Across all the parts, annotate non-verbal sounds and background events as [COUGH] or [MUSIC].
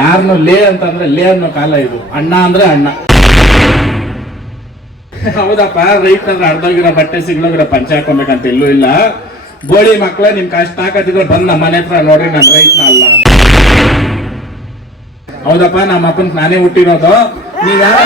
ಯಾರನ್ನು ಲೇ ಅಂತಂದ್ರೆ ಲೇ ಅನ್ನೋ ಕಾಲ ಇದು. ಅಣ್ಣ ಅಂದ್ರೆ ಅಣ್ಣ. ಹೌದಪ್ಪ ರೈಟ್ ಅಂದ್ರೆ ಅರ್ಧೋಗಿರೋ ಬಟ್ಟೆ ಸಿಗ್ಲೋಗಿರೋ ಪಂಚೆ ಹಾಕೊಬೇಕಂತ ಎಲ್ಲೂ ಇಲ್ಲ ಗೋಳಿ ಮಕ್ಳ ನಿಮ್ ಕಷ್ಟ ಹಾಕತ್ತಿದ್ರೆ ಬಂದ್ ನಮ್ಮ ಮನೆ ಹತ್ರ ನೋಡ್ರಿ, ನಾನು ರೈತನ ಅಲ್ಲ ಹೌದಪ್ಪ, ನಮ್ಮ ಅಪ್ಪನ್ ನಾನೇ ಹುಟ್ಟಿರೋದು. ನೀವ್ ಯಾರ?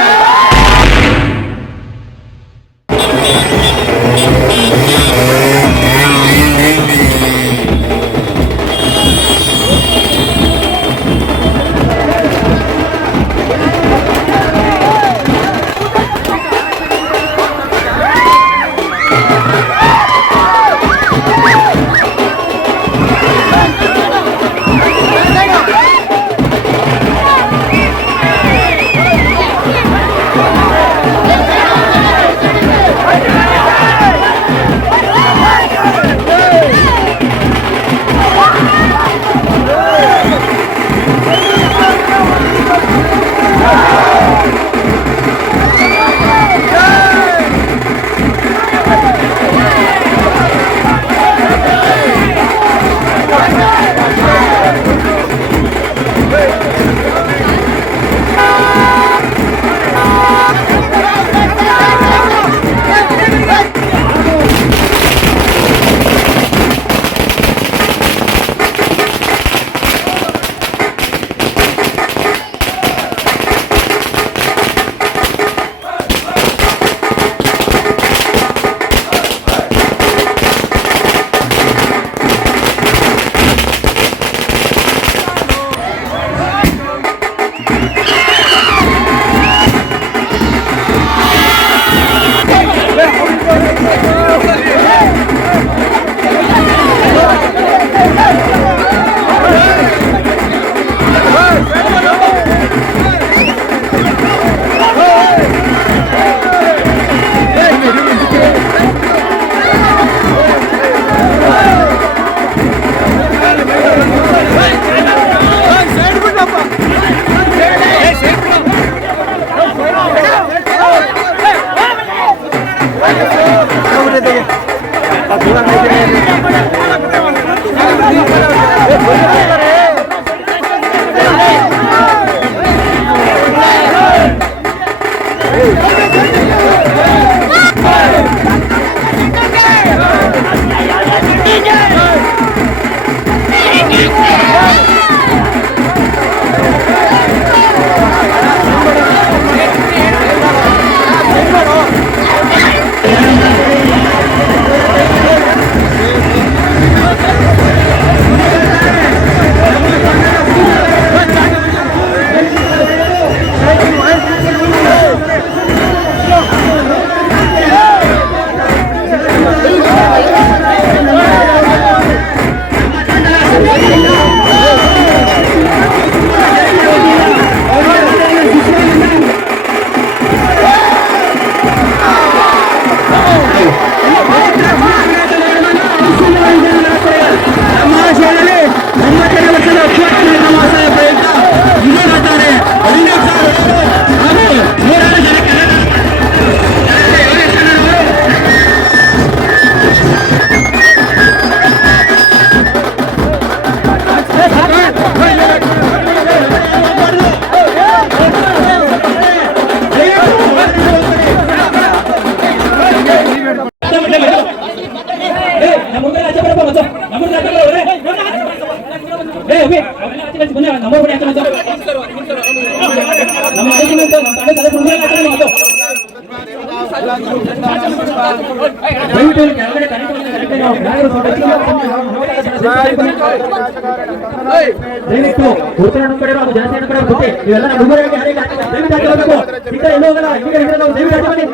ಇವೆಲ್ಲ ಹುಡುಗರಿಗೆ ಹರಿಕೆ ಹಾಕಬೇಕು ದಯವಿಟ್ಟು ಹಾಕಿ ಹೋಗಬೇಕು ಹಿಂದೆ ಎಲ್ಲೂ ಹೋಗಲ್ಲ. ಹಿಂದೆ ಹಿಂದೆ ನಾವು ದಯವಿಟ್ಟು ಹಾಕಿ ಬನ್ನಿ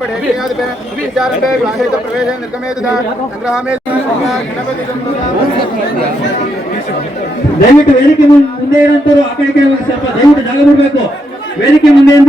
ಪ್ರವೇಶ ದಯವಿಟ್ಟು ವೇದಿಕೆ ಮುಂದೆ ಇರೋಂಥವ್ರು ಆ ಕಡೆ ಸ್ವಲ್ಪ ದಯವಿಟ್ಟು ಜಾಗ ಬಿಡಬೇಕು. ವೇದಿಕೆ ಮುಂದೆ ಅಂತ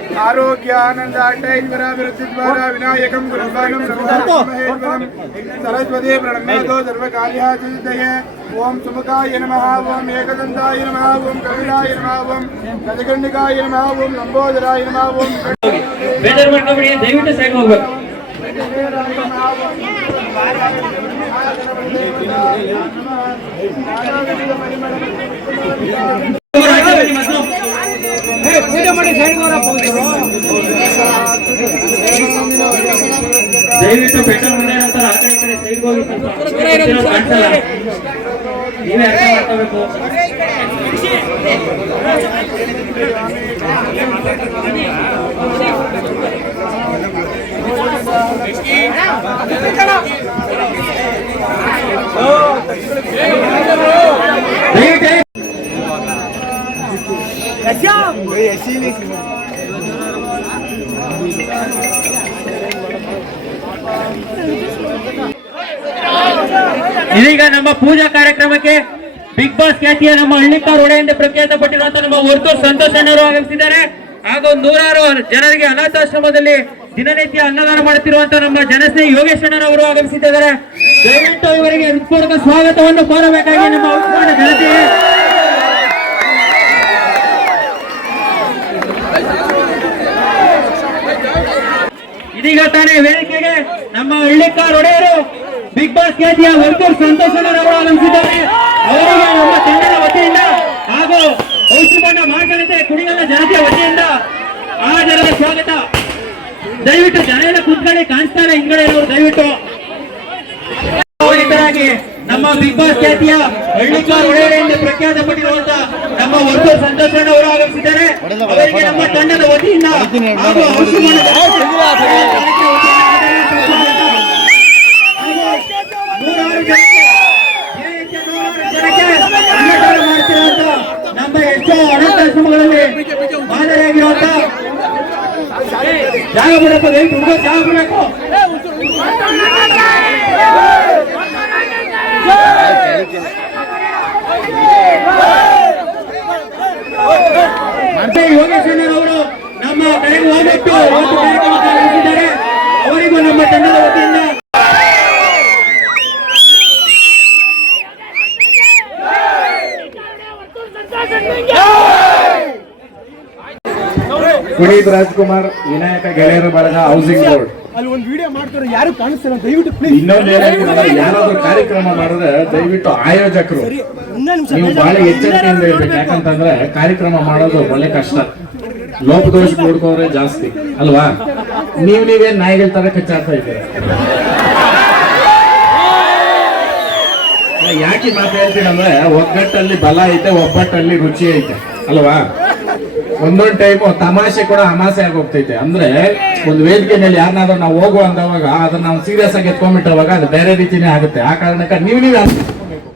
ఆరోగ్యానందాటై వరాభివృద్ధి ద్వారా వినాయకం గురుద్వారం సరస్వతి ప్రణమ్యతో సర్వకార్యాచే ఓం సుముఖాయ నమ ఓం ఏకదంతాయ నమ ఓం కవిరాయ నమ ఓం గజగండికాయ నమ ఓం లంబోదరాయ నమ ఓం ಮೆಜರ್ಮೆಂಟ್ ನೋಡಿ ದಯವಿಟ್ಟು ಸೈಡ್ ಹೋಗ್ಬೇಕು ಪರಿಮಳ ದಯವಿಟ್ಟು ಪೆಟ್ರೋಲ್ ಮನೆ ಅಂತಾರೆ ಆ ಕಡೆ ಕಡೆ ಸೈಡ್ ಹೋಗಿ ನೀವೇ ಅರ್ಥ ಮಾಡ್ಕೋಬೇಕು. ದಯವಿಟ್ಟು ಇದೀಗ ನಮ್ಮ ಪೂಜಾ ಕಾರ್ಯಕ್ರಮಕ್ಕೆ ಬಿಗ್ ಬಾಸ್ ಖ್ಯಾತಿಯ ನಮ್ಮ ಹಳ್ಳಿಕಾರ್ ಒಡೆಯಿಂದ ಪ್ರಖ್ಯಾತ ಪಟ್ಟಿರುವಂತಹ ನಮ್ಮ ವರ್ತೂರ್ ಸಂತೋಷ್ ಅಣ್ಣವರು ಆಗಮಿಸಿದ್ದಾರೆ. ಹಾಗೂ ನೂರಾರು ಜನರಿಗೆ ಅನಾಥಾಶ್ರಮದಲ್ಲಿ ದಿನನಿತ್ಯ ಅನ್ನದಾನ ಮಾಡುತ್ತಿರುವಂತಹ ನಮ್ಮ ಜನಸ್ನೇಹಿ ಯೋಗೇಶ್ ಅಣ್ಣನವರು ಆಗಮಿಸಿದ್ದಾರೆ. ದಯವಿಟ್ಟು ಇವರಿಗೆ ಹೃತ್ಪೂರ್ವಕ ಸ್ವಾಗತವನ್ನು ಕೋರಬೇಕಾಗಿ ನಮ್ಮ ಉತ್ಸಾಹ ಜನತೆ ಇದೀಗ ತಾನೇ ವೇದಿಕೆಗೆ ನಮ್ಮ ಹಳ್ಳಿಕಾರ್ ಒಡೆಯರು ಬಿಗ್ ಬಾಸ್ ಖ್ಯಾತಿಯ ವರ್ತೂರ್ ಸಂತೋಷನವರು ಆಗಮಿಸಿದ್ದಾರೆ. ಅವರಿಗೆ ನಮ್ಮ ತಂಡದ ವತಿಯಿಂದ ಹಾಗೂ ಔಷಧನ ಮಾರ್ಗದಂತೆ ಕುಡಿಗಳ ಜನತೆಯ ವತಿಯಿಂದ ಆದರದ ಸ್ವಾಗತ. ದಯವಿಟ್ಟು ಜನ ಎಲ್ಲ ಕಾಣಿಸ್ತಾರೆ ಹಿಂಗಡೆ ದಯವಿಟ್ಟು. ನಮ್ಮ ಬಿಗ್ ಬಾಸ್ ಖ್ಯಾತಿಯ ಹಳ್ಳಿಕಾರ್ ಒಡೆಯರಿಂದ ಪ್ರಖ್ಯಾತ ಪಟ್ಟಿರುವಂತ ನಮ್ಮ ವರ್ತೂರ್ ಸಂತೋಷ್ ಅವರು ಆಗಮಿಸಿದ್ದಾರೆ. ಅವರಿಗೆ ನಮ್ಮ ತಂಡದ ವತಿಯಿಂದ ಹಾಗೂ ನಮ್ಮ ಎಷ್ಟೋ ಅನಾಥಾಶ್ರಮಗಳಲ್ಲಿ ಮಾದರಿಯಾಗಿರುವಂತ ಜಾಗ ಬಿಡಬೇಕು ಜಾಗ ಬಿಡಬೇಕು ಮತ್ತೆ ಯೋಗೇಶ್ ಅವರು ನಮ್ಮ ಹೋಗ್ಬಿಟ್ಟು ಒಂದು ಅವರಿಗೂ ನಮ್ಮ ತಂಡದ ವತಿಯಿಂದ ರಾಜ್ಕುಮಾರ್, ವಿನಾಯಕ ಗೆಳೆಯರ ಬಳಗ ಹೌಸಿಂಗ್ ಬೋರ್ಡ್ ಅಲ್ಲಿ ಒಂದು ವಿಡಿಯೋ ಮಾಡ್ತಾರೆ ಯಾರು ಕಾಣಿಸ್ತಿಲ್ಲ ದಯವಿಟ್ಟು ಪ್ಲೀಸ್ ಇನ್ನೊಂದು ಯಾರಾದ್ರೂ ಕಾರ್ಯಕ್ರಮ ಮಾಡಿದ್ರೆ ದಯವಿಟ್ಟು ಆಯೋಜಕರು. ನೀವು ಬಹಳ ಎಚ್ಚರಿಕೆಯಿಂದ ಇರ್ಬೇಕು ಯಾಕಂತಂದ್ರೆ ಕಾರ್ಯಕ್ರಮ ಮಾಡೋದು ಒಳ್ಳೆ ಕಷ್ಟ. ಲೋಪದೋಷ ನೋಡ್ಕೋರೆ ಜಾಸ್ತಿ. ಅಲ್ವಾ? ನೀವು ನೀವೇ ನಾಯಿಗಳ ತರ ಕಚ್ಚಾಡ್ತಾ ಇದ್ದೀರಾ? ಯಾಕೆ ಮಾತು ಹೇಳ್ತೀನಿ ಅಂದ್ರೆ ಒಗ್ಗಟ್ಟಲ್ಲಿ ಬಲ ಐತೆ ಒಬ್ಬಟ್ಟಲ್ಲಿ ರುಚಿ ಐತೆ. ಅಲ್ವಾ? ಒಂದೊಂದ್ ಟೈಪ್ ತಮಾಷೆ ಕೂಡ ಅಮಾಸೆ ಆಗೋಗ್ತೈತೆ. ಅಂದ್ರೆ ಒಂದು ವೇದಿಕೆ ಮೇಲೆ ಯಾರನ್ನಾದ್ರೂ ನಾವು ಹೋಗು ಅಂದವಾಗ, ಅದನ್ನ ನಾವು ಸೀರಿಯಸ್ ಆಗಿ ಎತ್ಕೊಂಡ್ಬಿಟ್ಟವಾಗ ಅದು ಬೇರೆ ರೀತಿನೇ ಆಗುತ್ತೆ. ಆ ಕಾರಣಕ್ಕೆ ನೀವು ನೀವೇ ಅನ್ಸ್ಕೊಬೇಕು.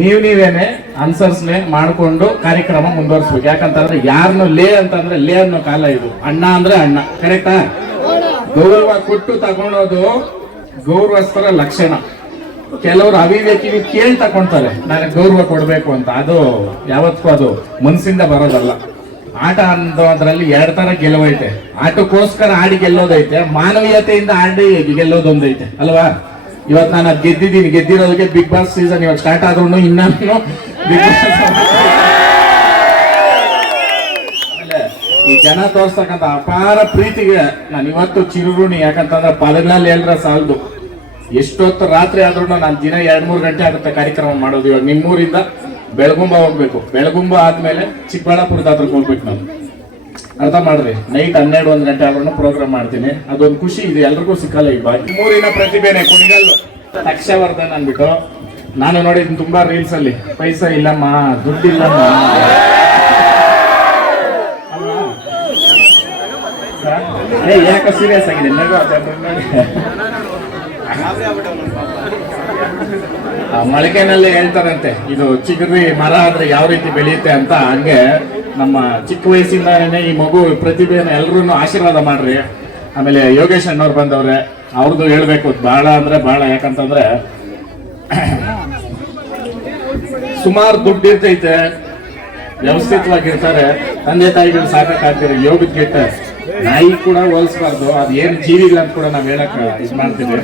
ನೀವ್ ನೀವೇನೆ ಅನ್ಸರ್ಸ್ಲೆ ಮಾಡ್ಕೊಂಡು ಕಾರ್ಯಕ್ರಮ ಮುಂದುವರಿಸ್ಬೇಕು. ಯಾಕಂತಂದ್ರೆ ಯಾರನ್ನು ಲೇ ಅಂತಂದ್ರೆ ಲೇ ಅನ್ನೋ ಕಾಲ ಇದು. ಅಣ್ಣ ಅಂದ್ರೆ ಅಣ್ಣ. ಕರೆಕ್ಟಾ ಗೌರವ ಕೊಟ್ಟು ತಗೊಳೋದು ಗೌರವಸ್ಥರ ಲಕ್ಷಣ. ಕೆಲವರು ಅಭಿವ್ಯಕ್ತಿ ಕೇಳಿ ತಕೊಂತಾರೆ ನನಗೆ ಗೌರವ ಕೊಡ್ಬೇಕು ಅಂತ. ಅದು ಯಾವತ್ತೂ ಅದು ಮನಸ್ಸಿಂದ ಬರೋದಲ್ಲ. ಆಟ ಅನ್ನೋದ್ರಲ್ಲಿ ಎರಡ್ ತರ ಗೆಲುವೈತೆ. ಆಟಕ್ಕೋಸ್ಕರ ಆಡಿ ಗೆಲ್ಲೋದೈತೆ. ಮಾನವೀಯತೆಯಿಂದ ಆಡಿ ಗೆಲ್ಲೋದೊಂದೈತೆ. ಅಲ್ವಾ? ಇವತ್ತು ನಾನು ಅದ್ ಗೆದ್ದಿದ್ದೀನಿ. ಗೆದ್ದಿರೋದಕ್ಕೆ ಬಿಗ್ ಬಾಸ್ ಸೀಸನ್ ಇವಾಗ ಸ್ಟಾರ್ಟ್ ಆದ್ರೂ ಇನ್ನೂ ಬಿಗ್ ಬಾಸ್ ಈ ಜನ ತೋರ್ಸ್ತಕ್ಕಂಥ ಅಪಾರ ಪ್ರೀತಿಗೆ ನಾನು ಇವತ್ತು ಚಿರುರುಣಿ, ಯಾಕಂತಂದ್ರೆ ಪದಗಳಲ್ಲಿ ಹೇಳಿದ್ರೆ ಸಾಲದು. ಎಷ್ಟೊತ್ತು ರಾತ್ರಿ ಆದ್ರೂ ನಾನು ದಿನ ಎರಡ್ ಮೂರು ಗಂಟೆ ಆಗುತ್ತೆ ಕಾರ್ಯಕ್ರಮ ಮಾಡೋದು. ಇವಾಗ ನಿಮ್ಮೂರಿಂದ ಬೆಳಗುಂಬ ಹೋಗ್ಬೇಕು. ಬೆಳಗುಂಬ ಆದ್ಮೇಲೆ ಚಿಕ್ಕಬಳ್ಳಾಪುರದ ಹತ್ರಕ್ಕೆ ಹೋಗ್ಬೇಕು ನಾನು. ಅರ್ಥ ಮಾಡ್ರಿ? ನೈಟ್ ಹನ್ನೆರಡು ಒಂದ್ ಗಂಟೆ ಆದ್ರೂ ಪ್ರೋಗ್ರಾಮ್ ಮಾಡ್ತೀನಿ. ಅದೊಂದು ಖುಷಿ ಇದೆ. ಎಲ್ರಿಗೂ ಸಿಕ್ಕಲ್ಲ ಈ ಬಾಕಿ ಮೂರಿನ ಪ್ರತಿಭೆನೆ ಕುಣಿಗಲ್ಲು. ಲಕ್ಷವರ್ಧನ್ ಅಂದ್ಬಿಟ್ಟು ನಾನು ನೋಡಿದ್ದೀನಿ ತುಂಬಾ ರೀಲ್ಸ್ ಅಲ್ಲಿ. ಪೈಸಾ ಇಲ್ಲಮ್ಮ ದುಡ್ಡಿಲ್ಲಮ್ಮ ಏ ಯಾಕ ಸೀರಿಯಸ್ ಆಗಿದೆ? ಮೊಳಕೆನಲ್ಲಿ ಹೇಳ್ತಾರಂತೆ, ಇದು ಚಿಗುರಿ ಮರ ಆದ್ರೆ ಯಾವ ರೀತಿ ಬೆಳೆಯುತ್ತೆ ಅಂತ ಹಂಗೆ ನಮ್ಮ ಚಿಕ್ಕ ವಯಸ್ಸಿಂದಾನೇ ಈ ಮಗು ಪ್ರತಿಭೆಯನ್ನು ಎಲ್ಲರೂ ಆಶೀರ್ವಾದ ಮಾಡ್ರಿ. ಆಮೇಲೆ ಯೋಗೇಶ್ ಅಣ್ಣವ್ರು ಬಂದವ್ರೆ ಅವ್ರದ್ದು ಹೇಳ್ಬೇಕು ಬಹಳ ಅಂದ್ರೆ ಬಹಳ ಯಾಕಂತಂದ್ರೆ ಸುಮಾರು ದುಡ್ಡು ಇರ್ತೈತೆ, ವ್ಯವಸ್ಥಿತವಾಗಿರ್ತಾರೆ. ತಂದೆ ತಾಯಿಗಳು ಸಾಕಾಗ್ತಿರೋ ಯೋಗದ ಗೆಟ್ಟ ನಾಯಿ ಕೂಡ ಹೋಲಿಸ್ಬಾರ್ದು, ಅದ್ ಏನ್ ಜೀವಿಗಳಂತ ಕೂಡ ನಾವ್ ಹೇಳಕ್ ಇದು ಮಾಡ್ತೀವಿ.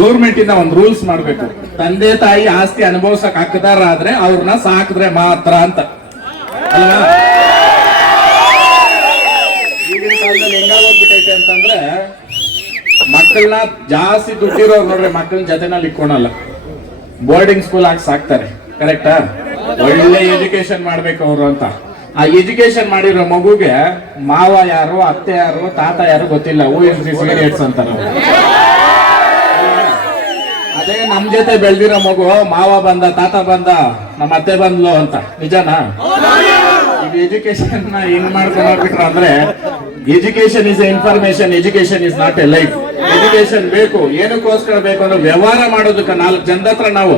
ಗೌರ್ಮೆಂಟ್ ಇಂದ ಒಂದ್ ರೂಲ್ಸ್ ಮಾಡ್ಬೇಕು. ತಂದೆ, ತಾಯಿ ಆಸ್ತಿ ಅನುಭವಿಸಕ್ ಹಾಕದಾರ ಆದ್ರೆ ಅವ್ರನ್ನ ಸಾಕಿದ್ರೆ ಮಾತ್ರ ಅಂತ. ಈಗಿನ ಕಾಲದಲ್ಲಿ ಹೆಂಗಾಗೋಗ್ಬಿಟ್ಟೈತೆ ಅಂತಂದ್ರೆ ಮಕ್ಕಳನ್ನ ಜಾಸ್ತಿ ದುಡ್ಡಿರೋರು ನೋಡ್ರಿ ಮಕ್ಕಳನ್ನ ಜೊತೆನಲ್ಲಿ ಇಟ್ಕೊಳಲ್ಲ. ಬೋರ್ಡಿಂಗ್ ಸ್ಕೂಲ್ ಹಾಕಿ ಸಾಕ್ತಾರೆ ಕರೆಕ್ಟಾ ಒಳ್ಳೆ ಎಜುಕೇಶನ್ ಮಾಡ್ಬೇಕು ಅವರು ಅಂತ. ಆ ಎಜುಕೇಶನ್ ಮಾಡಿರೋ ಮಗುಗೆ ಮಾವ ಯಾರು, ಅತ್ತೆ ಯಾರು, ತಾತ ಯಾರು ಗೊತ್ತಿಲ್ಲ. ಹೂ ಸಿ ಸೀರಿಯಟ್ಸ್ ಅಂತಾರೆ ಅದೇ ನಮ್ ಜೊತೆ ಬೆಳ್ದಿರೋ ಮಗು, ಮಾವ ಬಂದ, ತಾತ ಬಂದ ನಮ್ಮ ಅತ್ತೆ ಬಂದ್ಲು ಅಂತ. ನಿಜನಾ? ಇದು ಎಜುಕೇಶನ್ ಹೆಂಗ್ ಮಾಡ್ಕೊಂಡು ಹೋಗ್ಬಿಟ್ರು ಅಂದ್ರೆ education is information education is not a life education ಬೇಕು, ಏನಕ್ಕೋಸ್ಕರ ಬೇಕು ಅಂದ್ರೆ ವ್ಯವಹಾರ ಮಾಡೋದಕ್ಕೆ ನಾಲ್ಕು ಜನದ ಹತ್ರ ನಾವು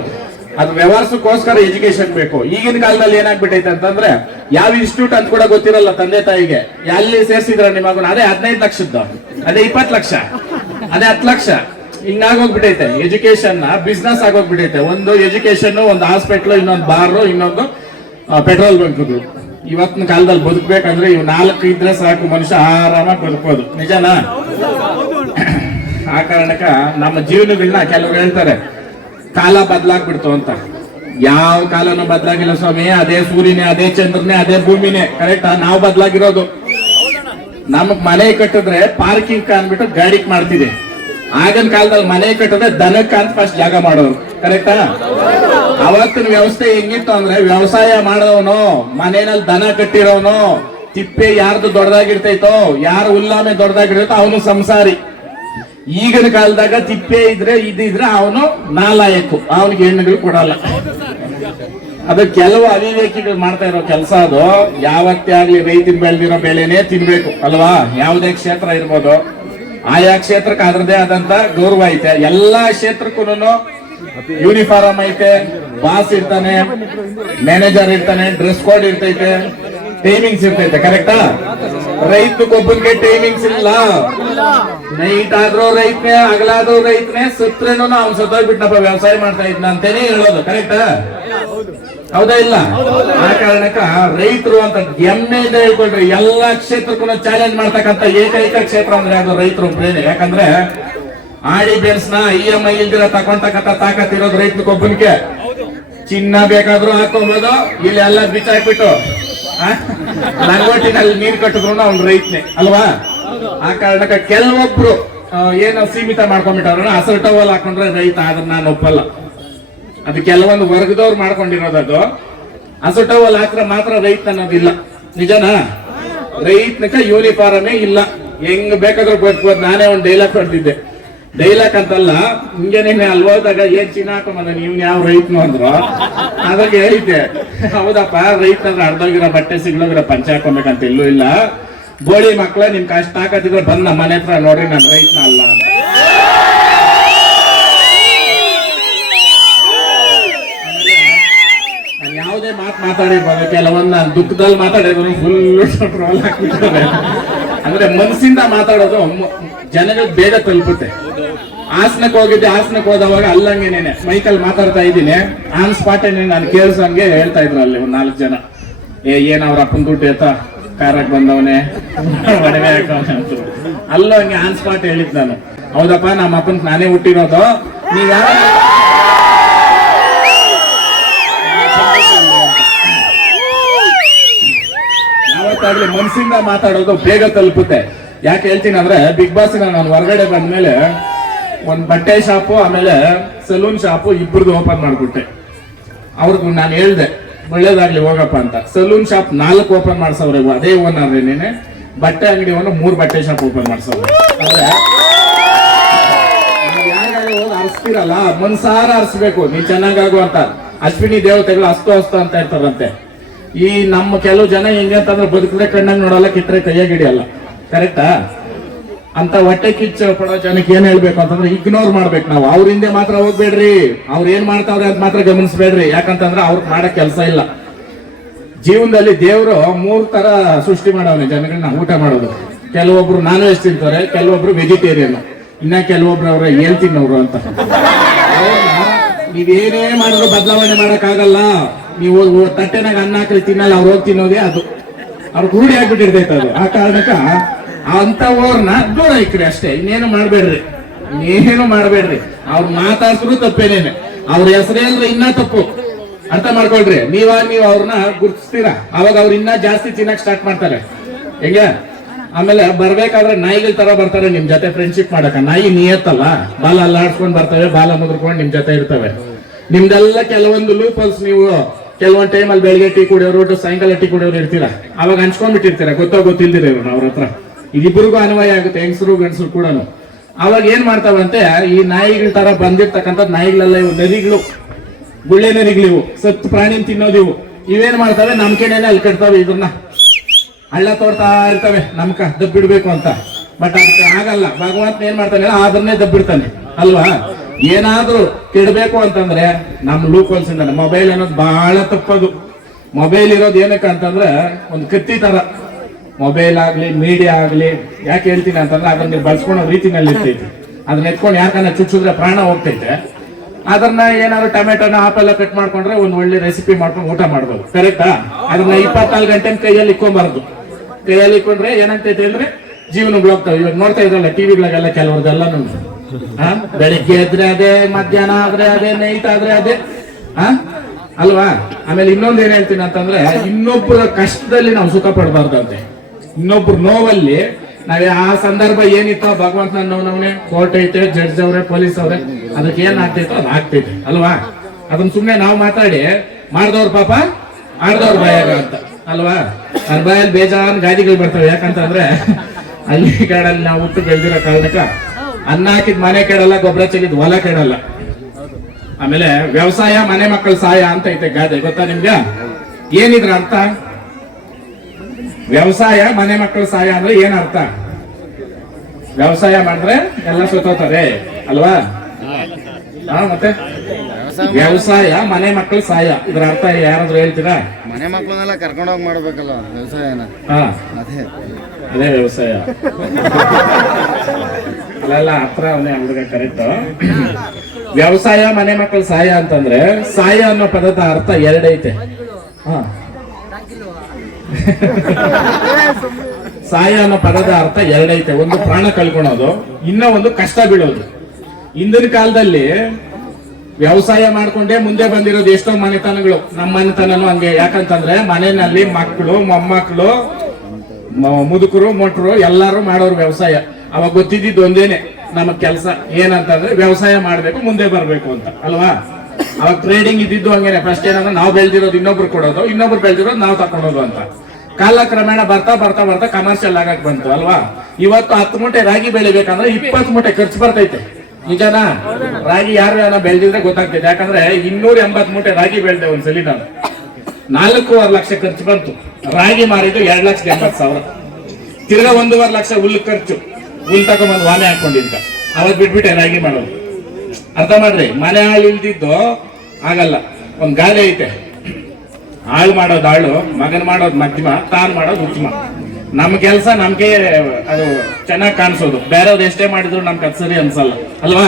ಅದು ವ್ಯವಹಾರಕ್ಕೋಸ್ಕರ ಎಜುಕೇಶನ್ ಬೇಕು. ಈಗಿನ ಕಾಲದಲ್ಲಿ ಏನಾಗ್ಬಿಟ್ಟೈತೆ ಅಂತಂದ್ರೆ ಯಾವ ಇನ್ಸ್ಟಿಟ್ಯೂಟ್ ಅಂತ ಕೂಡ ಗೊತ್ತಿರಲ್ಲ ತಂದೆ ತಾಯಿಗೆ. ಎಲ್ಲಿ ಸೇರ್ಸಿದ್ರ ನಿಮ್ಮ ಮಗನ? ಅದೇ ಹದಿನೈದು ಲಕ್ಷದ್ದು. ಅದೇ ಇಪ್ಪತ್ತು ಲಕ್ಷ. ಅದೇ ಹತ್ತು ಲಕ್ಷ. ಹಿಂಗಾಗೋಗ್ಬಿಟ್ಟೈತೆ. ಎಜುಕೇಶನ್ ಬಿಸ್ನೆಸ್ ಆಗೋಗ್ಬಿಟ್ಟೈತೆ. ಒಂದು ಎಜುಕೇಶನ್ ಒಂದು ಹಾಸ್ಪಿಟ್ಲ್ ಇನ್ನೊಂದು ಬಾರ್ ಇನ್ನೊಂದು ಪೆಟ್ರೋಲ್ ಬಂಕ್ಗಳು ಇವತ್ತಿನ ಕಾಲದಲ್ಲಿ ಬದುಕಬೇಕಂದ್ರೆ ಇವ್ ನಾಲ್ಕು ಇದ್ರೆ ಸಾಕು. ಮನುಷ್ಯ ಆರಾಮಾಗಿ ಬದುಕೋದು ನಿಜನಾ? ಆ ಕಾರಣಕ್ಕ ನಮ್ಮ ಜೀವನಗಳನ್ನ ಕೆಲವ್ರು ಹೇಳ್ತಾರೆ. ಕಾಲ ಬದಲಾಗ್ಬಿಡ್ತು ಅಂತ. ಯಾವ ಕಾಲನೂ ಬದಲಾಗಿಲ್ಲ ಸ್ವಾಮಿ, ಅದೇ ಸೂರ್ಯನೇ, ಅದೇ ಚಂದ್ರನೇ, ಅದೇ ಭೂಮಿನೇ. ಕರೆಕ್ಟಾ ನಾವು ಬದಲಾಗಿರೋದು. ನಮಗ್ ಮನೆ ಕಟ್ಟಿದ್ರೆ ಪಾರ್ಕಿಂಗ್ ಅಂದ್ಬಿಟ್ಟು ಗಾಡಿಗೆ ಮಾಡ್ತಿದೆ. ಆಗಿನ ಕಾಲದಲ್ಲಿ ಮನೆ ಕಟ್ಟಿದ್ರೆ ದನಕ್ಕ ಅಂತ ಫಸ್ಟ್ ಜಾಗ ಮಾಡೋರು. ಕರೆಕ್ಟಾ ಅವತ್ತಿನ ವ್ಯವಸ್ಥೆ ಹೆಂಗಿತ್ತು ಅಂದ್ರೆ ವ್ಯವಸಾಯ ಮಾಡೋನು ಮನೆಯಲ್ಲಿ ದನ ಕಟ್ಟಿರೋನು, ತಿಪ್ಪೆ ಯಾರ್ದು ದೊಡ್ಡದಾಗಿರ್ತೈತೋ, ಯಾರು ಉಲ್ಲಾಮೆ ದೊಡ್ಡದಾಗಿರ್ತೈತೋ, ಅವನು ಸಂಸಾರಿ. ಈಗಿನ ಕಾಲದಾಗ ತಿಪ್ಪೆ ಇದ್ರೆ ಇದಿದ್ರೆ ಅವನು ನಾಲಾಯಕು. ಅವನಿಗೆ ಹೆಣ್ಣುಗಳು ಕೊಡಲ್ಲ. ಅದು ಕೆಲವು ಅವಿವೇಕಿಗಳು ಮಾಡ್ತಾ ಇರೋ ಕೆಲಸ ಅದು. ಯಾವತ್ತೇ ಆಗ್ಲಿ ರೈತಿನ ಬೆಳೆದಿರೋ ಬೆಳೆನೇ ತಿನ್ಬೇಕು, ಅಲ್ವಾ? ಯಾವುದೇ ಕ್ಷೇತ್ರ ಇರ್ಬೋದು. ಆಯಾ ಕ್ಷೇತ್ರಕ್ಕೆ ಅದರದೇ ಆದಂತ ಗೌರವ ಐತೆ. ಎಲ್ಲಾ ಕ್ಷೇತ್ರಕ್ಕೂ ಯೂನಿಫಾರ್ಮ್ ಐತೆ ಬಾಸ್ ಇರ್ತಾನೆ ಮ್ಯಾನೇಜರ್ ಇರ್ತಾನೆ ಡ್ರೆಸ್ ಕೋಡ್ ಇರ್ತೈತೆ ಟೈಮಿಂಗ್ಸ್ ಇರ್ತೈತೆ ಕರೆಕ್ಟಾ ರೈತಗೊಬ್ಬನಿಗೆ ಟೈಮಿಂಗ್ಸ್ ಇಲ್ಲ. ನೈಟ್ ಆದ್ರೂ ರೈತನೇ ಹಗಲಾದ್ರೂ ರೈತನೇ ಸುತ್ತರೇನು ಅವ್ನು ಸತ್ತೋಗ್ಬಿಟ್ನಪ್ಪ ವ್ಯವಸಾಯ ಮಾಡ್ತಾ ಇದ್ನ ಅಂತೇನೆ ಹೇಳೋದು ಕರೆಕ್ಟ್ ಹೌದಾ ಇಲ್ಲ? ಆ ಕಾರಣಕ್ಕ ರೈತರು ಅಂತ ಎಮ್ಮೆಯಿಂದ ಹೇಳ್ಕೊಳ್ರಿ ಎಲ್ಲಾ ಕ್ಷೇತ್ರಕ್ಕೂ ಚಾಲೆಂಜ್ ಮಾಡ್ತಕ್ಕಂತ ಏಕೈಕ ಕ್ಷೇತ್ರ ಅಂದ್ರೆ ಅದು ರೈತರು ಪ್ರೇರಣೆ ಯಾಕಂದ್ರೆ ಆಡಿ ಬೆನ್ಸ್ನ ಇ ಎಂ ಐ ಇಲ್ದಿರ ತಕೊಂತಕ್ಕಂತ ತಾಕತ್ ಇರೋದು ಕೊಬ್ಬನ್ಗೆ ಚಿನ್ನ ಬೇಕಾದ್ರೂ ಹಾಕೋಬಹುದು ಇಲ್ಲಿ ಎಲ್ಲ ಬಿಚ್ಚಾಕ್ಬಿಟ್ಟು? ಲಂಗೋಟಿನಲ್ಲಿ ನೀರು ಕಟ್ಟಿದ್ರು ಅವ್ನು ರೈತನೇ, ಅಲ್ವಾ? ಆ ಕಾರಣಕ್ಕೆ ಕೆಲವೊಬ್ರು ಏನ ಸೀಮಿತ ಮಾಡ್ಕೊಂಡ್ಬಿಟ್ಟವ್ರ ಹಸಿರು ಟವಲ್ ಹಾಕೊಂಡ್ರೆ ರೈತ ಅದನ್ನ ನಾನು ಒಪ್ಪಲ್ಲ. ಅದು ಕೆಲವೊಂದು ವರ್ಗದವ್ರು ಮಾಡ್ಕೊಂಡಿರೋದದು ಅದು. ಹಸು ಟವಲ್ ಹಾಕ್ರೆ ಮಾತ್ರ ರೈತ ಅನ್ನೋದಿಲ್ಲ ನಿಜನಾ? ರೈತನಕ ಯೂನಿಫಾರ್ಮೇ ಇಲ್ಲ. ಹೆಂಗ್ ಬೇಕಾದ್ರೂ ಬರ್ಬೋದು ನಾನೇ ಒಂದು ಡೈಲಾಗ್ ಹೊಡೆದಿದ್ದೆ ಡೈಲಾಗ್ ಅಂತಲ್ಲ, ಹಿಂಗೆ ನಿನ್ನೆ ಅಲ್ಲಿ ಹೋದಾಗ ಏನ್ ಚಿನ್ನ ಹಾಕೊಂಬಂದ? ನೀವ್ ಯಾವ ರೈತನು ಅಂದ್ರು? ಅದಕ್ಕೆ ಹೇಳಿದ್ದೆ. ಹೌದಪ್ಪ ರೈತ ಅಂದ್ರೆ ಅರ್ಧೋಗಿರೋ ಬಟ್ಟೆ ಸಿಗ್ಲೋಗಿರೋ ಪಂಚ ಹಾಕೊಬೇಕಂತ ಇಲ್ಲೂ ಇಲ್ಲ. ಗೋಳಿ ಮಕ್ಳ, ನಿಮ್ ಕಷ್ಟ ಹಾಕತ್ತಿದ್ರೆ ಬಂದ್ ನಮ್ಮ ಮನೆ ಹತ್ರ ನೋಡ್ರಿ, ನಾನು ರೈತನ ಅಲ್ಲ ನಾನ್ ಯಾವುದೇ ಮಾತು ಮಾತಾಡಿರ್ಬೋದು. ಕೆಲವೊಂದು ನಾನು ದುಃಖದಲ್ಲಿ ಮಾತಾಡಿದ್ರು ಫುಲ್ ಟ್ರೋಲ್ ಹಾಕ್ಬಿಟ್ಟಿದ್ದಾರೆ ಅಂದ್ರೆ ಮನಸ್ಸಿಂದ ಮಾತಾಡೋದು ಜನಗಳಿಗೆ ಬೇಗ ತಲುಪುತ್ತೆ. ಹಾಸನಕ್ಕೆ ಹೋಗಿದ್ದೆ, ಹಾಸನಕ್ಕೆ ಹೋದವಾಗ ಅಲ್ಲಂಗೆನೇನೆ ಮೈಕಲ್ ಮಾತಾಡ್ತಾ ಇದ್ದೀನಿ. ಆನ್ ಸ್ಪಾಟ್ ನಾನು ಕೇಳಿಸಂಗೆ ಹೇಳ್ತಾ ಇದ್ರು ಅಲ್ಲಿ ಒಂದ್ ನಾಲ್ಕು ಜನ. ಏ, ಏನ್ ಅವ್ರ ಅಪ್ಪನ ದುಡ್ಡು ಎತ್ತ ಕಾರಕ್ಕೆ ಬಂದವನೇ. ಮಡವೆ ಹಾಕವನೆ ಅಂತ. ಅಲ್ಲೂ ಹಂಗೆ ಆನ್ ಸ್ಪಾಟ್ ಹೇಳಿದ್ ನಾನು. ಹೌದಪ್ಪ, ನಮ್ಮ ಅಪ್ಪನ್ ನಾನೇ ಹುಟ್ಟಿರೋದು. ನೀವ್ ಯಾವ ಯಾವತ್ತಾಗ್ಲಿ ಮನ್ಸಿಂದ ಮಾತಾಡೋದು ಬೇಗ ತಲುಪುತ್ತೆ. ಯಾಕೆ ಹೇಳ್ತೀನಿ ಅಂದ್ರೆ ಬಿಗ್ ಬಾಸ್ ನಾನು ಹೊರಗಡೆ ಬಂದ್ಮೇಲೆ ಒಂದು ಬಟ್ಟೆ ಶಾಪು ಆಮೇಲೆ ಸಲೂನ್ ಶಾಪು ಇಬ್ಬರದು ಓಪನ್ ಮಾಡ್ಬಿಟ್ಟೆ. ಅವ್ರಿಗೆ ನಾನು ಹೇಳ್ದೆ, ಒಳ್ಳೇದಾಗ್ಲಿ ಹೋಗಪ್ಪ ಅಂತ. ಸಲೂನ್ ಶಾಪ್ ನಾಲ್ಕು ಓಪನ್ ಮಾಡ್ಸವ್ರೆ ಅದೇ ಓನರ್ ಏನೇನೆ ಬಟ್ಟೆ ಅಂಗಡಿ ಒಂದು ಮೂರು ಬಟ್ಟೆ ಶಾಪ್ ಓಪನ್ ಮಾಡ್ಸವ್ರೆ. ಹರಿಸ್ತಿರಲ್ಲ ಮನ್ಸಾರ ಹರಿಸ್ಬೇಕು ನೀ ಚೆನ್ನಾಗಾಗು ಅಂತ. ಅಶ್ವಿನಿ ದೇವತೆಗಳು ಅಸ್ತು ಅಸ್ತು ಅಂತ ಇರ್ತಾರಂತೆ ಈ ನಮ್ಮ ಕೆಲವು ಜನ ಹೆಂಗೆ ಅಂತಂದ್ರೆ ಬದುಕದೆ ಕಣ್ಣಂಗ್ ನೋಡಲ್ಲ, ಕಿತ್ರೆ ಕೈಯಾಗ ಹಿಡಿಯಲ್ಲ. ಕರೆಕ್ಟಾ? ಅಂತ ಹೊಟ್ಟೆ ಕಿಚ್ಚ ಪಡೋ ಜನಕ್ಕೆ ಏನ್ ಹೇಳ್ಬೇಕು ಅಂತಂದ್ರೆ ಇಗ್ನೋರ್ ಮಾಡ್ಬೇಕು ನಾವು. ಅವ್ರ ಹಿಂದೆ ಮಾತ್ರ ಹೋಗ್ಬೇಡ್ರಿ. ಅವ್ರ ಏನ್ ಮಾಡ್ತಾವ್ರೆ ಅಂತ ಮಾತ್ರ ಗಮನಿಸ್ಬೇಡ್ರಿ. ಯಾಕಂತಂದ್ರೆ ಅವ್ರ ಮಾಡಕ್ ಕೆಲಸ ಇಲ್ಲ. ಜೀವನದಲ್ಲಿ ದೇವರು ಮೂರ್ ತರ ಸೃಷ್ಟಿ ಮಾಡವನೆ ಜನಗಳನ್ನ ಊಟ ಮಾಡೋದು. ಕೆಲವೊಬ್ರು ನಾನ್ ವೆಜ್ ತಿಂತಾರೆ, ಕೆಲವೊಬ್ರು ವೆಜಿಟೇರಿಯನ್. ಇನ್ನ ಕೆಲವೊಬ್ರು ಅವ್ರ ಏನ್ ತಿನ್ನೋರು ಅಂತ. ನೀವೇನೇ ಮಾಡಿದ್ರು ಬದಲಾವಣೆ ಮಾಡಕ್ ಆಗಲ್ಲ ನೀವು ತಟ್ಟೆನಾಗ ಅನ್ನ ಹಾಕಿ ತಿನ್ನಲ್ಲ, ಅವ್ರು ಹೋಗಿ ತಿನ್ನೋದೇ ಅದು. ಅವ್ರಿಗೆ ರೂಢಿ ಆಗ್ಬಿಟ್ಟಿರ್ತೈತೆ ಅದು. ಆ ಕಾರಣಕ್ಕ ಅಂತವ್ರನ್ನ ದೂರ ಇಕ್ರಿ ಅಷ್ಟೇ, ಇನ್ನೇನು ಮಾಡ್ಬೇಡ್ರಿ. ಇನ್ನೇನು ಮಾಡ್ಬೇಡ್ರಿ. ಅವ್ರು ಮಾತಾಡ್ಸ್ರು ತಪ್ಪೇನೇನೆ. ಅವ್ರ ಹೆಸರೇ ಅಂದ್ರೆ ಇನ್ನ ತಪ್ಪು. ಅರ್ಥ ಮಾಡ್ಕೊಳ್ರಿ. ನೀವಾಗ ನೀವು ಅವ್ರನ್ನ ಗುರ್ತಿಸ್ತೀರಾ? ಅವಾಗ ಅವ್ರು ಇನ್ನ ಜಾಸ್ತಿ ತಿನ್ನಕ್ ಸ್ಟಾರ್ಟ್ ಮಾಡ್ತಾರೆ. ಹೆಂಗ? ಆಮೇಲೆ ಬರ್ಬೇಕಾದ್ರೆ ನಾಯಿಗಳ ತರ ಬರ್ತಾರೆ ನಿಮ್ ಜೊತೆ ಫ್ರೆಂಡ್ಶಿಪ್ ಮಾಡಕ. ನಾಯಿ ನಿಯತ್ತಲ್ಲ? ಬಾಲ ಅಲ್ಲಾಡ್ಸ್ಕೊಂಡ್ ಬರ್ತವೆ, ಬಾಲ ಮುದ್ರಕೊಂಡ್ ನಿಮ್ ಜೊತೆ ಇರ್ತವೆ. ನಿಮ್ದೆಲ್ಲ ಕೆಲವೊಂದು ಲೂಪಲ್ಸ್ ನೀವು ಕೆಲವೊಂದ್ ಟೈಮಲ್ಲಿ ಬೆಳಿಗ್ಗೆ ಟೀ ಕುಡಿಯೋರು ಸಾಯಂಕಾಲ ಟೀ ಕುಡಿಯೋರು ಇರ್ತೀರಾ? ಅವಾಗ ಹಂಚ್ಕೊಂಡ್ಬಿಟ್ಟಿರ್ತೀರಾ? ಗೊತ್ತೋ ಗೊತ್ತಿಲ್ದಿರ ಅವ್ರ ಹತ್ರ? ಇದಿಬ್ಬರಿಗೂ ಅನ್ವಯ ಆಗುತ್ತೆ, ಹೆಂಗಸರು, ಗಂಡಸರು ಕೂಡ ಅವಾಗ ಏನ್ ಮಾಡ್ತಾವಂತೆ, ಈ ನಾಯಿಗಳ ತರ ಬಂದಿರ್ತಕ್ಕಂಥ ನಾಯಿಗಳೆಲ್ಲ ಇವು, ನರಿಗಳು. ಗುಳ್ಳೆ ನರಿಗಳಿವು ಸತ್ತು ಪ್ರಾಣಿ ಇವು. ಇವೇನ್ ಮಾಡ್ತವೆ ನಂಬಿಕೆನೇನೆ ಅಲ್ಲಿ ಕಟ್ತಾವೆ ಇದನ್ನ ಹಳ್ಳ ತೋರ್ತಾ ಇರ್ತವೆ, ನಮ್ಕ ದಬ್ಬಿಡ್ಬೇಕು ಅಂತ. ಬಟ್ ಅದಕ್ಕೆ ಆಗಲ್ಲ. ಭಗವಂತ ಏನ್ ಮಾಡ್ತಾನೆ ಅದನ್ನೇ ದಬ್ಬಿಡ್ತಾನೆ. ಅಲ್ವಾ? ಏನಾದ್ರೂ ಕೆಡಬೇಕು ಅಂತಂದ್ರೆ, ನಮ್ ಲೂಕೋಲ್ಸ್ ಮೊಬೈಲ್ ಅನ್ನೋದು ಬಹಳ ತಪ್ಪದು. ಮೊಬೈಲ್ ಇರೋದು ಏನಕ್ಕ ಅಂತಂದ್ರೆ, ಒಂದು ಕತ್ತಿ ತರ. ಮೊಬೈಲ್ ಆಗಲಿ ಮೀಡಿಯಾ ಆಗಲಿ, ಯಾಕೆ ಹೇಳ್ತೀನಿ ಅಂತಂದ್ರೆ ಅದನ್ನ ನೀವು ಬಳಸ್ಕೊಳೋ ರೀತಿನಲ್ಲಿ ಇರ್ತೈತಿ ಅದನ್ನ ಎತ್ಕೊಂಡು ಯಾಕನ್ನ ಚುಚ್ಚಿದ್ರೆ ಪ್ರಾಣ ಹೋಗ್ತೈತೆ. ಅದನ್ನ ಏನಾದ್ರು ಟೊಮೆಟೊನ ಆಪೆಲ್ಲ ಕಟ್ ಮಾಡ್ಕೊಂಡ್ರೆ ಒಂದು ಒಳ್ಳೆ ರೆಸಿಪಿ ಮಾಡ್ಕೊಂಡು ಊಟ ಮಾಡ್ಬೋದು. ಕರೆಕ್ಟಾ ಅದನ್ನ ಇಪ್ಪತ್ನಾಲ್ಕು ಗಂಟೆ ಕೈಯಲ್ಲಿ ಇಕ್ಕೊಂಬಾರ್ದು. ಕೈಯಲ್ಲಿ ಇಕ್ಕೊಂಡ್ರೆ ಏನಂತೈತೆ ಅಂದ್ರೆ ಜೀವನ ಹೋಗ್ತಾವೆ ಇವಾಗ ನೋಡ್ತಾ ಇದ್ರಲ್ಲ, ಟಿವಿಗಳಿಗೆಲ್ಲ ಕೆಲವ್ರದ್ದೆಲ್ಲ ಬೆಳಿಗ್ಗೆ ಎದ್ರೆ ಅದೇ, ಮಧ್ಯಾಹ್ನ ಆದ್ರೆ ಅದೇ ನೈಟ್ ಆದ್ರೆ ಅದೇ. ಹ ಅಲ್ವಾ? ಆಮೇಲೆ ಇನ್ನೊಂದ್ ಏನ್ ಹೇಳ್ತೀನಿ ಅಂತಂದ್ರೆ ಇನ್ನೊಬ್ಬರ ಕಷ್ಟದಲ್ಲಿ ನಾವು ಸುಖ ಪಡಬಾರ್ದಂತೆ. ಇನ್ನೊಬ್ರು ನೋವಲ್ಲಿ, ನಾವೇ ಆ ಸಂದರ್ಭ ಏನಿತ್ತು ಭಗವಂತ ನೋವನವ್ನೆ ಕೋರ್ಟ್ ಐತೆ ಜಡ್ಜ್ ಅವ್ರೆ ಪೊಲೀಸ್ ಅವ್ರೆ, ಅದಕ್ಕೆ ಏನ್ ಆಗ್ತೈತೋ ಅದು ಆಗ್ತೈತೆ ಅಲ್ವಾ? ಅದನ್ನ ಸುಮ್ನೆ ನಾವು ಮಾತಾಡಿ, ಮಾಡ್ದವ್ರ ಪಾಪ ಆಡ್ದವ್ರ ಬಾಯ ಅಂತ, ಅಲ್ವಾ? ನನ್ನ ಬಾಯಲ್ಲಿ ಬೇಜಾನ್ ಗಾದಿಗಳು ಬರ್ತವೆ, ಯಾಕಂತಂದ್ರೆ ಅಲ್ಲಿ ಕಾಡಲ್ಲಿ ನಾವು ಹುಟ್ಟು ಬೆಳೆದಿರೋ ಕಾರಣಕ್ಕ ಅನ್ನ ಹಾಕಿದ್ ಮನೆ ಕೆಡಲ್ಲ, ಗೊಬ್ಬರ ಚೆಲ್ಲಿದ್ ಹೊಲ ಕೆಡಲ್ಲ. ಆಮೇಲೆ ವ್ಯವಸಾಯ ಮನೆ ಮಕ್ಕಳ ಸಹಾಯ ಅಂತ ಐತೆ ಗಾದೆ, ಗೊತ್ತಾ ನಿಮ್ಗೆ? ಏನಿದ್ರ ಅರ್ಥ? ವ್ಯವಸಾಯ ಮನೆ ಮಕ್ಕಳ ಸಹಾಯ ಅಂದ್ರೆ ಏನ್ ಅರ್ಥ? ವ್ಯವಸಾಯ ಮಾಡಿದ್ರೆ ಎಲ್ಲ ಸುತ್ತೋತಾರೆ ಅಲ್ವಾ? ಹಾ ಮತ್ತೆ? ವ್ಯವಸಾಯ ಮನೆ ಮಕ್ಕಳ ಸಹಾಯ ಇದ್ರ ಅರ್ಥ ಯಾರಾದ್ರೂ ಹೇಳ್ತೀರಾ? ಮನೆ ಮಕ್ಕಳನ್ನೆಲ್ಲ ಕರ್ಕೊಂಡೋಗಿ ಮಾಡ್ಬೇಕಲ್ಲ ವ್ಯವಸಾಯನ? ಹಾ. ಅದೇ. ಅದೇ ವ್ಯವಸಾಯ. ಅಲ್ಲೆಲ್ಲ ಹತ್ರ ಅವನೇ ಹುಡುಗ ಕರೆಕ್ಟ್ ವ್ಯವಸಾಯ ಮನೆ ಮಕ್ಕಳ ಸಹಾಯ ಅಂತಂದ್ರೆ ಸಹಾಯ ಅನ್ನೋ ಪದದ ಅರ್ಥ ಎರಡೈತೆ. ಹಾ. [LAUGHS] ಸಹಾಯ ಅನ್ನೋ ಪದದ ಅರ್ಥ ಎರಡೈತೆ. ಒಂದು ಪ್ರಾಣ ಕಳ್ಕೊಳೋದು, ಇನ್ನ ಒಂದು ಕಷ್ಟ ಬೀಳೋದು. ಇಂದಿನ ಕಾಲದಲ್ಲಿ ವ್ಯವಸಾಯ ಮಾಡ್ಕೊಂಡೇ ಮುಂದೆ ಬಂದಿರೋದು ಎಷ್ಟೋ ಮನೆತನಗಳು. ನಮ್ಮ ಮನೆತನನು ಹಂಗೆ. ಯಾಕಂತಂದ್ರೆ ಮನೆಯಲ್ಲಿ ಮಕ್ಕಳು ಮೊಮ್ಮಕ್ಕಳು ಮುದುಕರು, ಮೊಟ್ರು ಎಲ್ಲಾರು ಮಾಡೋರು ವ್ಯವಸಾಯ. ಅವಾಗ ಗೊತ್ತಿದ್ದಿದ್ದು ಒಂದೇನೆ ನಮ್ಮ ಕೆಲಸ. ಏನಂತಂದ್ರೆ ವ್ಯವಸಾಯ ಮಾಡ್ಬೇಕು, ಮುಂದೆ ಬರ್ಬೇಕು ಅಂತ. ಅಲ್ವಾ? ಅವಾಗ ಟ್ರೇಡಿಂಗ್ ಇದ್ದಿದ್ದು ಹಂಗೇನೆ. ಫಸ್ಟ್ ಏನಂದ್ರೆ ನಾವು ಬೆಳ್ದಿರೋದು ಇನ್ನೊಬ್ರು ಕೊಡೋದು, ಇನ್ನೊಬ್ರು ಬೆಳ್ದಿರೋದು ನಾವು ತಕೊಳ್ಳೋದು ಅಂತ. ಕಾಲಕ್ರಮೇಣ ಬರ್ತಾ ಬರ್ತಾ ಬರ್ತಾ ಕಮರ್ಷಿಯಲ್ ಆಗಕ್ ಬಂತು, ಅಲ್ವಾ? ಇವತ್ತು ಹತ್ತು ಮೂಟೆ ರಾಗಿ ಬೆಳಿಬೇಕಂದ್ರೆ ಇಪ್ಪತ್ತು ಮೂಟೆ ಖರ್ಚು ಬರ್ತೈತೆ. ನಿಜನಾ? ರಾಗಿ ಯಾರು ಏನೋ ಬೆಳೆದಿದ್ರೆ ಗೊತ್ತಾಗ್ತೈತೆ. ಯಾಕಂದ್ರೆ ಇನ್ನೂರ ಎಂಬತ್ ಮೂಟೆ ರಾಗಿ ಬೆಳ್ದೆ ಒಂದ್ಸಲಿ ನಾನು. ನಾಲ್ಕೂವರೆ ಲಕ್ಷ ಖರ್ಚು ಬಂತು. ರಾಗಿ ಮಾರಿದ್ದು ಎರಡ್ ಲಕ್ಷದ ಎಂಬತ್ತು ಸಾವಿರ. ತಿರ್ಗಾ ಒಂದೂವರೆ ಲಕ್ಷ ಹುಲ್ಲು ಖರ್ಚು. ಹುಲ್ ತಗೊಂಡ್ಬಂದು ವಾನೆ ಹಾಕೊಂಡಿದ್ದ. ಅವತ್ ಬಿಟ್ಬಿಟ್ಟೆ ರಾಗಿ ಮಾಡೋದು. ಅರ್ಥ ಮಾಡ್ರಿ? ಮನೆ ಹಾಳು ಇಲ್ದಿದ್ದು ಆಗಲ್ಲ. ಒಂದ್ ಗಾಳಿ ಐತೆ. ಹಾಳು ಮಾಡೋದು ಆಳು, ಮಗನ್ ಮಾಡೋದು ಮಧ್ಯಮ, ತಾನು ಮಾಡೋದು ಉತ್ತಮ. ನಮ್ ಕೆಲ್ಸ ನಮ್ಗೆ ಅದು ಚೆನ್ನಾಗಿ ಕಾಣಿಸೋದು. ಬೇರೆಯವ್ರು ಎಷ್ಟೇ ಮಾಡಿದ್ರು ನಮ್ಗೆ ಅದು ಸರಿ ಅನ್ಸಲ್ಲ. ಅಲ್ವಾ?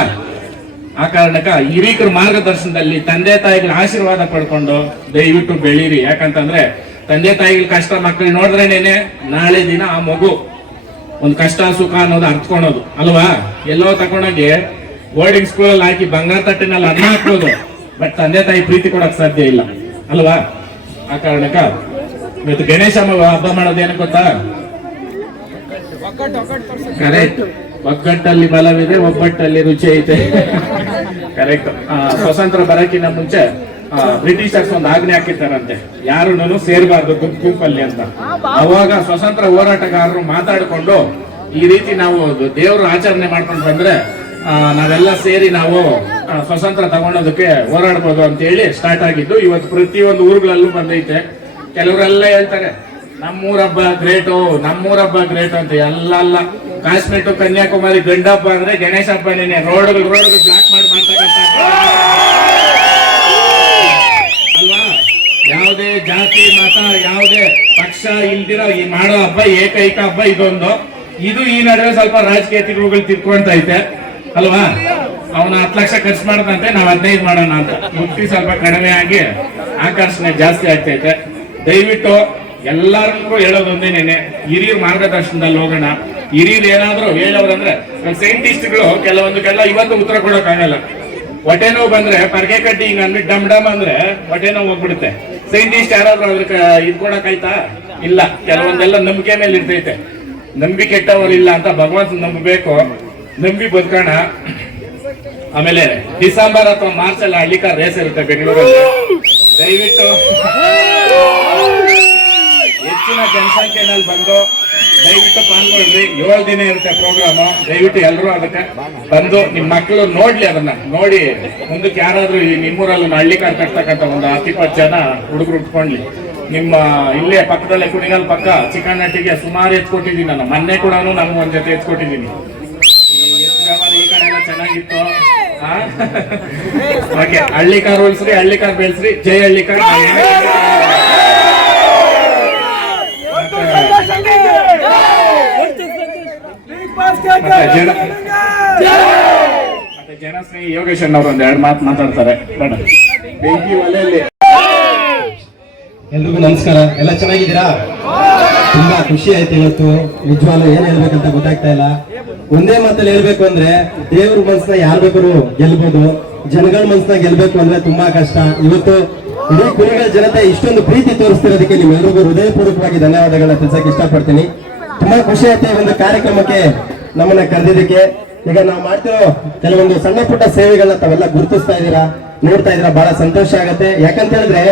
ಆ ಕಾರಣಕ್ಕ ಹಿರೀಕರ ಮಾರ್ಗದರ್ಶನದಲ್ಲಿ ತಂದೆ ತಾಯಿಗಳ ಆಶೀರ್ವಾದ ಪಡ್ಕೊಂಡು ದಯವಿಟ್ಟು ಬೆಳೀರಿ. ಯಾಕಂತಂದ್ರೆ ತಂದೆ ತಾಯಿಗಳ ಕಷ್ಟ ಮಕ್ಕಳು ನೋಡಿದ್ರೇನೇನೆ ನಾಳೆ ದಿನ ಆ ಮಗು ಒಂದ್ ಕಷ್ಟ ಸುಖ ಅನ್ನೋದು ಅರ್ಥಕೊಳೋದು ಅಲ್ವಾ? ಎಲ್ಲೋ ತಗೊಂಡೋಗಿ ಬೋರ್ಡಿಂಗ್ ಸ್ಕೂಲಲ್ಲಿ ಹಾಕಿ ಬಂಗಾರ ತಟ್ಟಿನಲ್ಲಿ ಅನ್ನ ಹಾಕ್ಬೋದು. ಬಟ್ ತಂದೆ ತಾಯಿ ಪ್ರೀತಿ ಕೊಡಕ್ ಸಾಧ್ಯ ಇಲ್ಲ. ಅಲ್ವಾ? ಆ ಕಾರಣಕ್ಕ ಇವತ್ತು ಗಣೇಶ ಹಬ್ಬ ಮಾಡೋದು ಏನಕ್ಕೆ ಗೊತ್ತಾ? ಕರೆಕ್ಟ್ ಒಗ್ಗಟ್ಟಲ್ಲಿ ಬಲವಿದೆ, ಒಬ್ಬಟ್ಟಲ್ಲಿ ರುಚಿ ಐತೆ. ಕರೆಕ್ಟ್ ಸ್ವತಂತ್ರ ಬರಕಿನ ಮುಂಚೆ ಬ್ರಿಟಿಷರ್ಸ್ ಒಂದು ಆಜ್ಞೆ ಹಾಕಿರ್ತಾರಂತೆ. ಯಾರು ಸೇರ್ಬಾರ್ದು, ಗುಂಪು ಗುಂಪಲ್ಲಿ ಅಂತ. ಅವಾಗ ಸ್ವತಂತ್ರ ಹೋರಾಟಗಾರರು ಮಾತಾಡಿಕೊಂಡು ಈ ರೀತಿ ನಾವು ದೇವರು ಆಚರಣೆ ಮಾಡ್ಕೊಂಡು ಬಂದ್ರೆ ನಾವೆಲ್ಲ ಸೇರಿ ನಾವು ಸ್ವತಂತ್ರ ತಗೊಳೋದಕ್ಕೆ ಹೋರಾಡ್ಬೋದು ಅಂತ ಹೇಳಿ ಸ್ಟಾರ್ಟ್ ಆಗಿದ್ದು. ಇವತ್ತು ಪ್ರತಿಯೊಂದು ಊರುಗಳಲ್ಲೂ ಬಂದೈತೆ. ಕೆಲವರೆಲ್ಲ ಹೇಳ್ತಾರೆ ನಮ್ಮೂರ ಹಬ್ಬ ಗ್ರೇಟು ನಮ್ಮೂರ ಹಬ್ಬ ಗ್ರೇಟ್ ಅಂತ. ಎಲ್ಲ ಅಲ್ಲ ಕಾಶ್ಮೀರ್ ಕನ್ಯಾಕುಮಾರಿ ಗಂಡ ಹಬ್ಬ ಅಂದ್ರೆ ಗಣೇಶ ಹಬ್ಬನೇನೆ ರೋಡ್ ರೋಡ್ ಬ್ಲಾಕ್ ಮಾಡಿ ಮಾಡ್ತಕ್ಕಂಥ ಅಲ್ವಾ? ಯಾವುದೇ ಜಾತಿ, ಮತ, ಯಾವುದೇ ಪಕ್ಷ ಇಲ್ದಿರೋ ಈ ಮಾಡೋ ಹಬ್ಬ, ಏಕೈಕ ಹಬ್ಬ ಇದೊಂದು. ಇದು ಈ ನಡುವೆ ಸ್ವಲ್ಪ ರಾಜಕೀಯ ತಿರುವುಗಳು ತಿರ್ಕೊಂತ ಐತೆ ಅಲ್ವಾ? ಅವನು ಹತ್ತು ಲಕ್ಷ ಖರ್ಚು ಮಾಡದಂತೆ, ನಾವು ಹದಿನೈದು ಮಾಡೋಣ ಅಂತ. ಮುಕ್ತಿ ಸ್ವಲ್ಪ ಕಡಿಮೆ ಆಗಿ ಆಕರ್ಷಣೆ ಜಾಸ್ತಿ ಆಗ್ತೈತೆ. ದಯವಿಟ್ಟು ಎಲ್ಲರಿಗೂ ಹೇಳೋದೊಂದೇನೇನೆ ಹಿರಿಯ ಮಾರ್ಗದರ್ಶನದಲ್ಲಿ ಹೋಗೋಣ. ಹಿರಿಯರು ಏನಾದರೂ ಹೇಳೋರಂದ್ರೆ ಸೈಂಟಿಸ್ಟ್ಗಳು ಕೆಲವೊಂದಕ್ಕೆಲ್ಲ ಇವತ್ತು ಉತ್ತರ ಕೊಡೋಕ್ಕಾಗಲ್ಲ. ಹೊಟ್ಟೆ ನೋವು ಬಂದ್ರೆ ಪರ್ಗೆ ಕಟ್ಟಿ ಹಿಂಗ ಅಂದ್ಬಿಟ್ಟು ಡಮ್ ಡಮ್ ಅಂದ್ರೆ ಹೊಟ್ಟೆ ನೋವು ಹೋಗ್ಬಿಡುತ್ತೆ. ಸೈಂಟಿಸ್ಟ್ ಯಾರಾದ್ರೂ ಅದಕ್ಕೆ ಇದು ಇಲ್ಲ. ಕೆಲವೊಂದೆಲ್ಲ ನಂಬಿಕೆ ಮೇಲೆ ಇರ್ತೈತೆ ನಂಬಿಕೆ ಕೆಟ್ಟವರು ಇಲ್ಲ ಅಂತ ಭಗವಂತ ನಂಬಬೇಕು. ನಂಬಿ ಬದುಕೋಣ. ಆಮೇಲೆ ಡಿಸೆಂಬರ್ ಅಥವಾ ಮಾರ್ಚ್ ಅಲ್ಲಿ ಹಳ್ಳಿಕ ರೇಸ್ ಇರುತ್ತೆ ಬೆಂಗಳೂರಲ್ಲಿ. ದಯವಿಟ್ಟು ಹೆಚ್ಚಿನ ಜನಸಂಖ್ಯೆನಲ್ಲಿ ಬಂದು, ದಯವಿಟ್ಟು ಪಾಲ್ಗೊಳ್ರಿ ಏಳು ದಿನ ಇರುತ್ತೆ ಪ್ರೋಗ್ರಾಮ್ ದಯವಿಟ್ಟು ಎಲ್ಲರೂ ಅದಕ್ಕೆ ಬಂದು ನಿಮ್ಮ ಮಕ್ಕಳು ನೋಡ್ಲಿ ಅದನ್ನ. ನೋಡಿ ಮುಂದಕ್ಕೆ ಯಾರಾದ್ರೂ ಈ ನಿಮ್ಮೂರಲ್ಲಿ ಹಳ್ಳಿ ಕಾರ್ ಕಟ್ತಕ್ಕಂಥ ಒಂದು ಹತ್ತು ಜನ ಹುಡುಗರು ಉಟ್ಕೊಂಡ್ಲಿ. ನಿಮ್ಮ ಇಲ್ಲೇ ಪಕ್ಕದಲ್ಲೇ ಕುಣಿಗಲ್ ಪಕ್ಕ ಚಿಕ್ಕಣ್ಣಟ್ಟಿಗೆ ಸುಮಾರು ಎತ್ಕೊಟ್ಟಿದ್ದೀನಿ ನಾನು. ಮೊನ್ನೆ ಕೂಡ ನಮ್ಮ ಒಂದ್ ಜೊತೆ ಎತ್ಕೊಟ್ಟಿದ್ದೀನಿ ಈ ಎತ್ತು ವ್ಯವಹಾರ ಈ ಕಡೆ ಎಲ್ಲ ಚೆನ್ನಾಗಿತ್ತು. ಓಕೆ ಹಳ್ಳಿ ಕಾರ್ ಉಳಿಸ್ರಿ ಹಳ್ಳಿ ಕಾರ್ ಬೆಳೆಸ್ರಿ. ಜೈ ಹಳ್ಳಿ ಕಾರ್ ಮತ್ತೆ ಜನ ಸ್ನೇಹಿ ಯೋಗೇಶ್ ಅಣ್ಣವ್ರು ಒಂದ್ ಎರಡು ಮಾತು ಮಾತಾಡ್ತಾರೆ. ಬೆಂಕಿ ಒಲೆಯಲ್ಲಿ. ಎಲ್ರಿಗೂ ನಮಸ್ಕಾರ. ಎಲ್ಲ ಚೆನ್ನಾಗಿದ್ದೀರಾ? ತುಂಬಾ ಖುಷಿ ಆಯ್ತು ಇವತ್ತು. ನಿಜವಾಗ್ಲೂ ಏನ್ ಹೇಳ್ಬೇಕಂತ ಗೊತ್ತಾಗ್ತಾ ಇಲ್ಲ. ಒಂದೇ ಮಾತಲ್ಲಿ ಹೇಳ್ಬೇಕು ಅಂದ್ರೆ ದೇವ್ರ ಮನ್ಸನ್ನ ಯಾರ್ ಬೇಕಾದ್ರು ಗೆಲ್ಬೋದು. ಜನಗಳ ಮನ್ಸನ್ನ ಗೆಲ್ಬೇಕು ಅಂದ್ರೆ ತುಂಬಾ ಕಷ್ಟ. ಇವತ್ತು ಇಡೀ ಕುರಿಗಳ ಜನತೆ ಇಷ್ಟೊಂದು ಪ್ರೀತಿ ತೋರಿಸ್ತಿರೋದಕ್ಕೆ ನಿಮ್ಮೆಲ್ಲರಿಗೂ ಹೃದಯಪೂರ್ವಕವಾಗಿ ಧನ್ಯವಾದಗಳನ್ನ ತಿಳಿಸಕ್ಕೆ ಇಷ್ಟಪಡ್ತೀನಿ. ತುಂಬಾ ಖುಷಿ ಆಯ್ತು ಈ ಒಂದು ಕಾರ್ಯಕ್ರಮಕ್ಕೆ ನಮ್ಮನ್ನ ಕರೆದಿದ್ದಕ್ಕೆ. ಈಗ ನಾವು ಮಾಡ್ತಿರೋ ಕೆಲವೊಂದು ಸಣ್ಣ ಪುಟ್ಟ ಸೇವೆಗಳನ್ನ ತಾವೆಲ್ಲ ಗುರುತಿಸ್ತಾ ಇದ್ದೀರಾ, ನೋಡ್ತಾ ಇದ್ದೀರಾ, ಬಹಳ ಸಂತೋಷ ಆಗತ್ತೆ. ಯಾಕಂತ ಹೇಳಿದ್ರೆ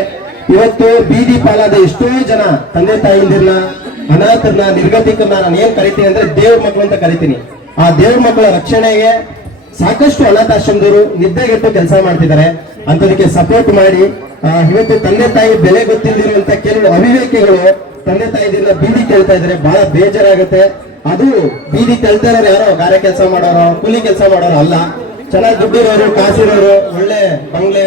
ಇವತ್ತು ಬೀದಿ ಪಾಲಾದ ಎಷ್ಟೋ ಜನ ತಂದೆ ತಾಯಿಂದಿರ್ನ ಅನಾಥರನ್ನ ನಿರ್ಗತಿಕರನ್ನ ನಾನು ಏನ್ ಕರಿತೀನಿ ಅಂದ್ರೆ ದೇವ್ರ ಮಕ್ಕಳು ಅಂತ ಕರಿತೀನಿ. ಆ ದೇವ್ರ ಮಕ್ಕಳ ರಕ್ಷಣೆಗೆ ಸಾಕಷ್ಟು ಅನಾಥಾಶ್ರಮದವರು ನಿದ್ದೆಗೆಟ್ಟು ಕೆಲಸ ಮಾಡ್ತಿದ್ದಾರೆ. ಅಂತದಕ್ಕೆ ಸಪೋರ್ಟ್ ಮಾಡಿ ಇವತ್ತು ತಂದೆ ತಾಯಿ ಬೆಲೆ ಗೊತ್ತಿಲ್ದಿರುವಂತ ಕೆಲವು ಅವಿವೇಕಿಗಳು ತಂದೆ ತಾಯಿದಿಂದ ಬೀದಿ ಕೇಳ್ತಾ ಇದ್ರೆ ಬಹಳ ಬೇಜಾರಾಗುತ್ತೆ. ಅದು ಬೀದಿ ಕೇಳ್ತಾ ಇರೋರು ಯಾರೋ, ಗಾರೆ ಕೆಲಸ ಮಾಡೋರು, ಕೂಲಿ ಕೆಲಸ ಮಾಡೋರು ಅಲ್ಲ. ಚೆನ್ನಾಗಿ ದುಡ್ಡಿರೋರು, ಕಾಸಿರೋರು, ಒಳ್ಳೆ ಬಂಗ್ಲೆ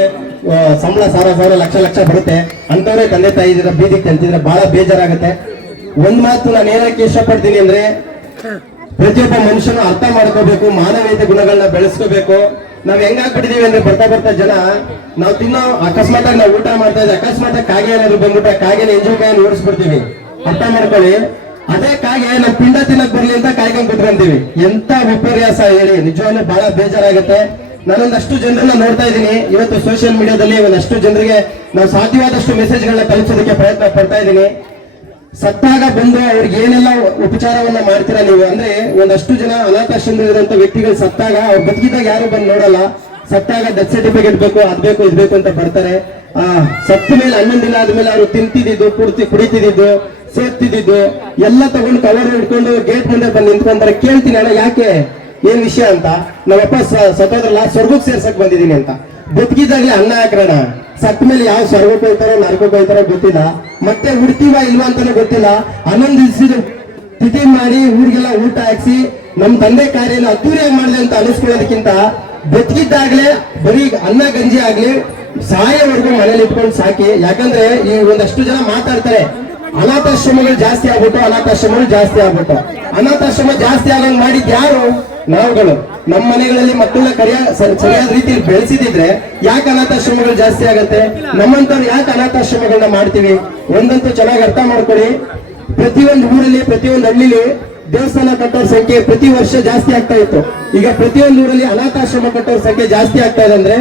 ಸಂಬಳ ಸಾವಿರ ಸಾವಿರ, ಲಕ್ಷ ಲಕ್ಷ ಬರುತ್ತೆ. ಅಂತವರೇ ತಂದೆ ತಾಯಿ ಬೀದಿ ಕೇಳ್ತಿದ್ರೆ ಬಹಳ ಬೇಜಾರಾಗುತ್ತೆ. ಒಂದ್ ಮಾತು ನಾನು ಏನಕ್ಕೆ ಇಷ್ಟಪಡ್ತೀನಿ ಅಂದ್ರೆ ಪ್ರತಿಯೊಬ್ಬ ಮನುಷ್ಯನು ಅರ್ಥ ಮಾಡ್ಕೋಬೇಕು, ಮಾನವೀಯತೆ ಗುಣಗಳನ್ನ ಬೆಳೆಸ್ಕೋಬೇಕು. ನಾವ್ ಹೆಂಗಾಗ್ಬಿಟ್ಟಿದೀವಿ ಅಂದ್ರೆ ಬರ್ತಾ ಬರ್ತಾ ಜನ ನಾವು ತಿನ್ನೋ ಅಕಸ್ಮಾತ್ ನಾವು ಊಟ ಮಾಡ್ತಾ ಇದ್ದೆ ಅಕಸ್ಮಾತ್ ಕಾಗೆ ಏನಾದ್ರು ಬಂದ್ಬಿಟ್ಟು ಕಾಗೆನ ಎಂಜುಕಾಯಿ ಓಡಿಸ್ಬಿಡ್ತೀವಿ. ಅರ್ಥ ಮಾಡ್ಕೊಳ್ಳಿ? ಅದೇ ಕಾಗೆ ನಮ್ ಪಿಂಡ ತಿನ್ನಕ್ ಬರ್ಲಿ ಅಂತ ಕಾಯ್ಕೊಂಡ್ ಕುತ್ಕೊಂತೀವಿ. ಎಂತ ವಿಪರ್ಯಾಸ ಹೇಳಿ. ನಿಜವಾಗ್ಲೂ ಬಹಳ ಬೇಜಾರಾಗುತ್ತೆ. ನಾನೊಂದಷ್ಟು ಜನರನ್ನ ನೋಡ್ತಾ ಇದ್ದೀನಿ. ಇವತ್ತು ಸೋಷಿಯಲ್ ಮೀಡಿಯಾದಲ್ಲಿ ಒಂದಷ್ಟು ಜನರಿಗೆ ನಾವು ಸಾಧ್ಯವಾದಷ್ಟು ಮೆಸೇಜ್ಗಳನ್ನ ಕಲಿಸೋದಕ್ಕೆ ಪ್ರಯತ್ನ ಪಡ್ತಾ ಇದ್ದೀನಿ. ಸತ್ತಾಗ ಬಂದು ಅವ್ರಿಗೆ ಏನೆಲ್ಲ ಉಪಚಾರವನ್ನ ಮಾಡ್ತೀರಾ ನೀವು? ಅಂದ್ರೆ ಒಂದಷ್ಟು ಜನ ಅನಾಥಾಶ್ರಮದಲ್ಲಿರುವಂತ ವ್ಯಕ್ತಿಗಳು ಸತ್ತಾಗ ಅವ್ರು ಬದುಕಿದಾಗ ಯಾರು ಬಂದು ನೋಡಲ್ಲ. ಸತ್ತಾಗ ಡೆತ್ ಸರ್ಟಿಫಿಕೇಟ್ ಬೇಕು, ಅದ್ ಬೇಕು, ಇದ್ ಬೇಕು ಅಂತ ಬರ್ತಾರೆ. ಆ, ಸತ್ತ ಮೇಲೆ ಹನ್ನೊಂದು ದಿನ ಆದ್ಮೇಲೆ ಅವರು ತಿಂತಿದ್ದು ಕುಡ್ತಿ ಕುಡಿತಿದ್ದು ಸೇರ್ತಿದ್ದು ಎಲ್ಲ ತಗೊಂಡು ಕವರ್ ಹಿಡ್ಕೊಂಡು ಗೇಟ್ ಮುಂದೆ ಬಂದು ನಿಂತ್ಕೊಂತಾರೆ ಕೇಳ್ತೀನಿ ಅಣ್ಣ, ಯಾಕೆ? ಏನ್ ವಿಷಯ ಅಂತ. ನಮ್ಮಪ್ಪ ಸತ್ತೋದ್ರಲ್ಲ, ಸ್ವರ್ಗಕ್ಕೆ ಸೇರ್ಸಕ್ ಬಂದಿದ್ದೀನಿ ಅಂತ. ಬದುಕಿದಾಗ್ಲೇ ಅನ್ನ ಹಾಕ್ರಣ. ಸತ್ ಮೇಲೆ ಯಾವ ಸ್ವರ್ಗಕ್ಕೆ ಹೋಗ್ತಾರೋ ನರಕಕ್ಕೆ ಹೋಗ್ತಾರೋ ಗೊತ್ತಿಲ್ಲ. ಮತ್ತೆ ಹುಡ್ತೀವ ಇಲ್ವಾ ಅಂತಾನೆ ಗೊತ್ತಿಲ್ಲ. ಹನ್ನೊಂದು ದಿವಸದ ತಿಥಿ ಮಾಡಿ ಊರಿಗೆಲ್ಲ ಊಟ ಹಾಕ್ಸಿ ನಮ್ಮ ತಂದೆ ಕಾರ್ಯನ ಅದ್ದೂರಿಯಾಗಿ ಮಾಡಿದೆ ಅಂತ ಅನಿಸ್ಕೊಳ್ಳೋದಕ್ಕಿಂತ ಬದುಕಿದ್ದಾಗ್ಲೇ ಬರೀ ಅನ್ನ ಗಂಜಿ ಆಗ್ಲಿ ಸಾಯೋವರೆಗೂ ಮನೇಲಿ ಇಟ್ಕೊಂಡು ಸಾಕಿ. ಯಾಕಂದ್ರೆ ಈ ಒಂದಷ್ಟು ಜನ ಮಾತಾಡ್ತಾರೆ, ಅನಾಥಾಶ್ರಮಗಳು ಜಾಸ್ತಿ ಆಗ್ಬಿಟ್ಟು, ಅನಾಥಾಶ್ರಮಗಳು ಜಾಸ್ತಿ ಆಗ್ಬಿಟ್ಟು. ಅನಾಥಾಶ್ರಮ ಜಾಸ್ತಿ ಆಗಂಗ್ ಮಾಡಿದ್ ಯಾರು? ನಾವುಗಳು. ನಮ್ಮ ಮನೆಗಳಲ್ಲಿ ಮಕ್ಕಳನ್ನ ಕರಿಯ ಸರಿಯಾದ ರೀತಿಯಲ್ಲಿ ಬೆಳೆಸಿದಿದ್ರೆ ಯಾಕೆ ಅನಾಥಾಶ್ರಮಗಳು ಜಾಸ್ತಿ ಆಗತ್ತೆ? ನಮ್ಮಂತವ್ರು ಯಾಕೆ ಅನಾಥಾಶ್ರಮಗಳನ್ನ ಮಾಡ್ತೀವಿ? ಒಂದಂತೂ ಚೆನ್ನಾಗಿ ಅರ್ಥ ಮಾಡ್ಕೊಳ್ಳಿ. ಪ್ರತಿಯೊಂದು ಊರಲ್ಲಿ, ಪ್ರತಿಯೊಂದು ಹಳ್ಳಿಲಿ ದೇವಸ್ಥಾನ ಕಟ್ಟೋರ್ ಸಂಖ್ಯೆ ಪ್ರತಿ ವರ್ಷ ಜಾಸ್ತಿ ಆಗ್ತಾ ಇತ್ತು. ಈಗ ಪ್ರತಿಯೊಂದು ಊರಲ್ಲಿ ಅನಾಥಾಶ್ರಮ ಕಟ್ಟೋರ್ ಸಂಖ್ಯೆ ಜಾಸ್ತಿ ಆಗ್ತಾ ಇದೆ ಅಂದ್ರೆ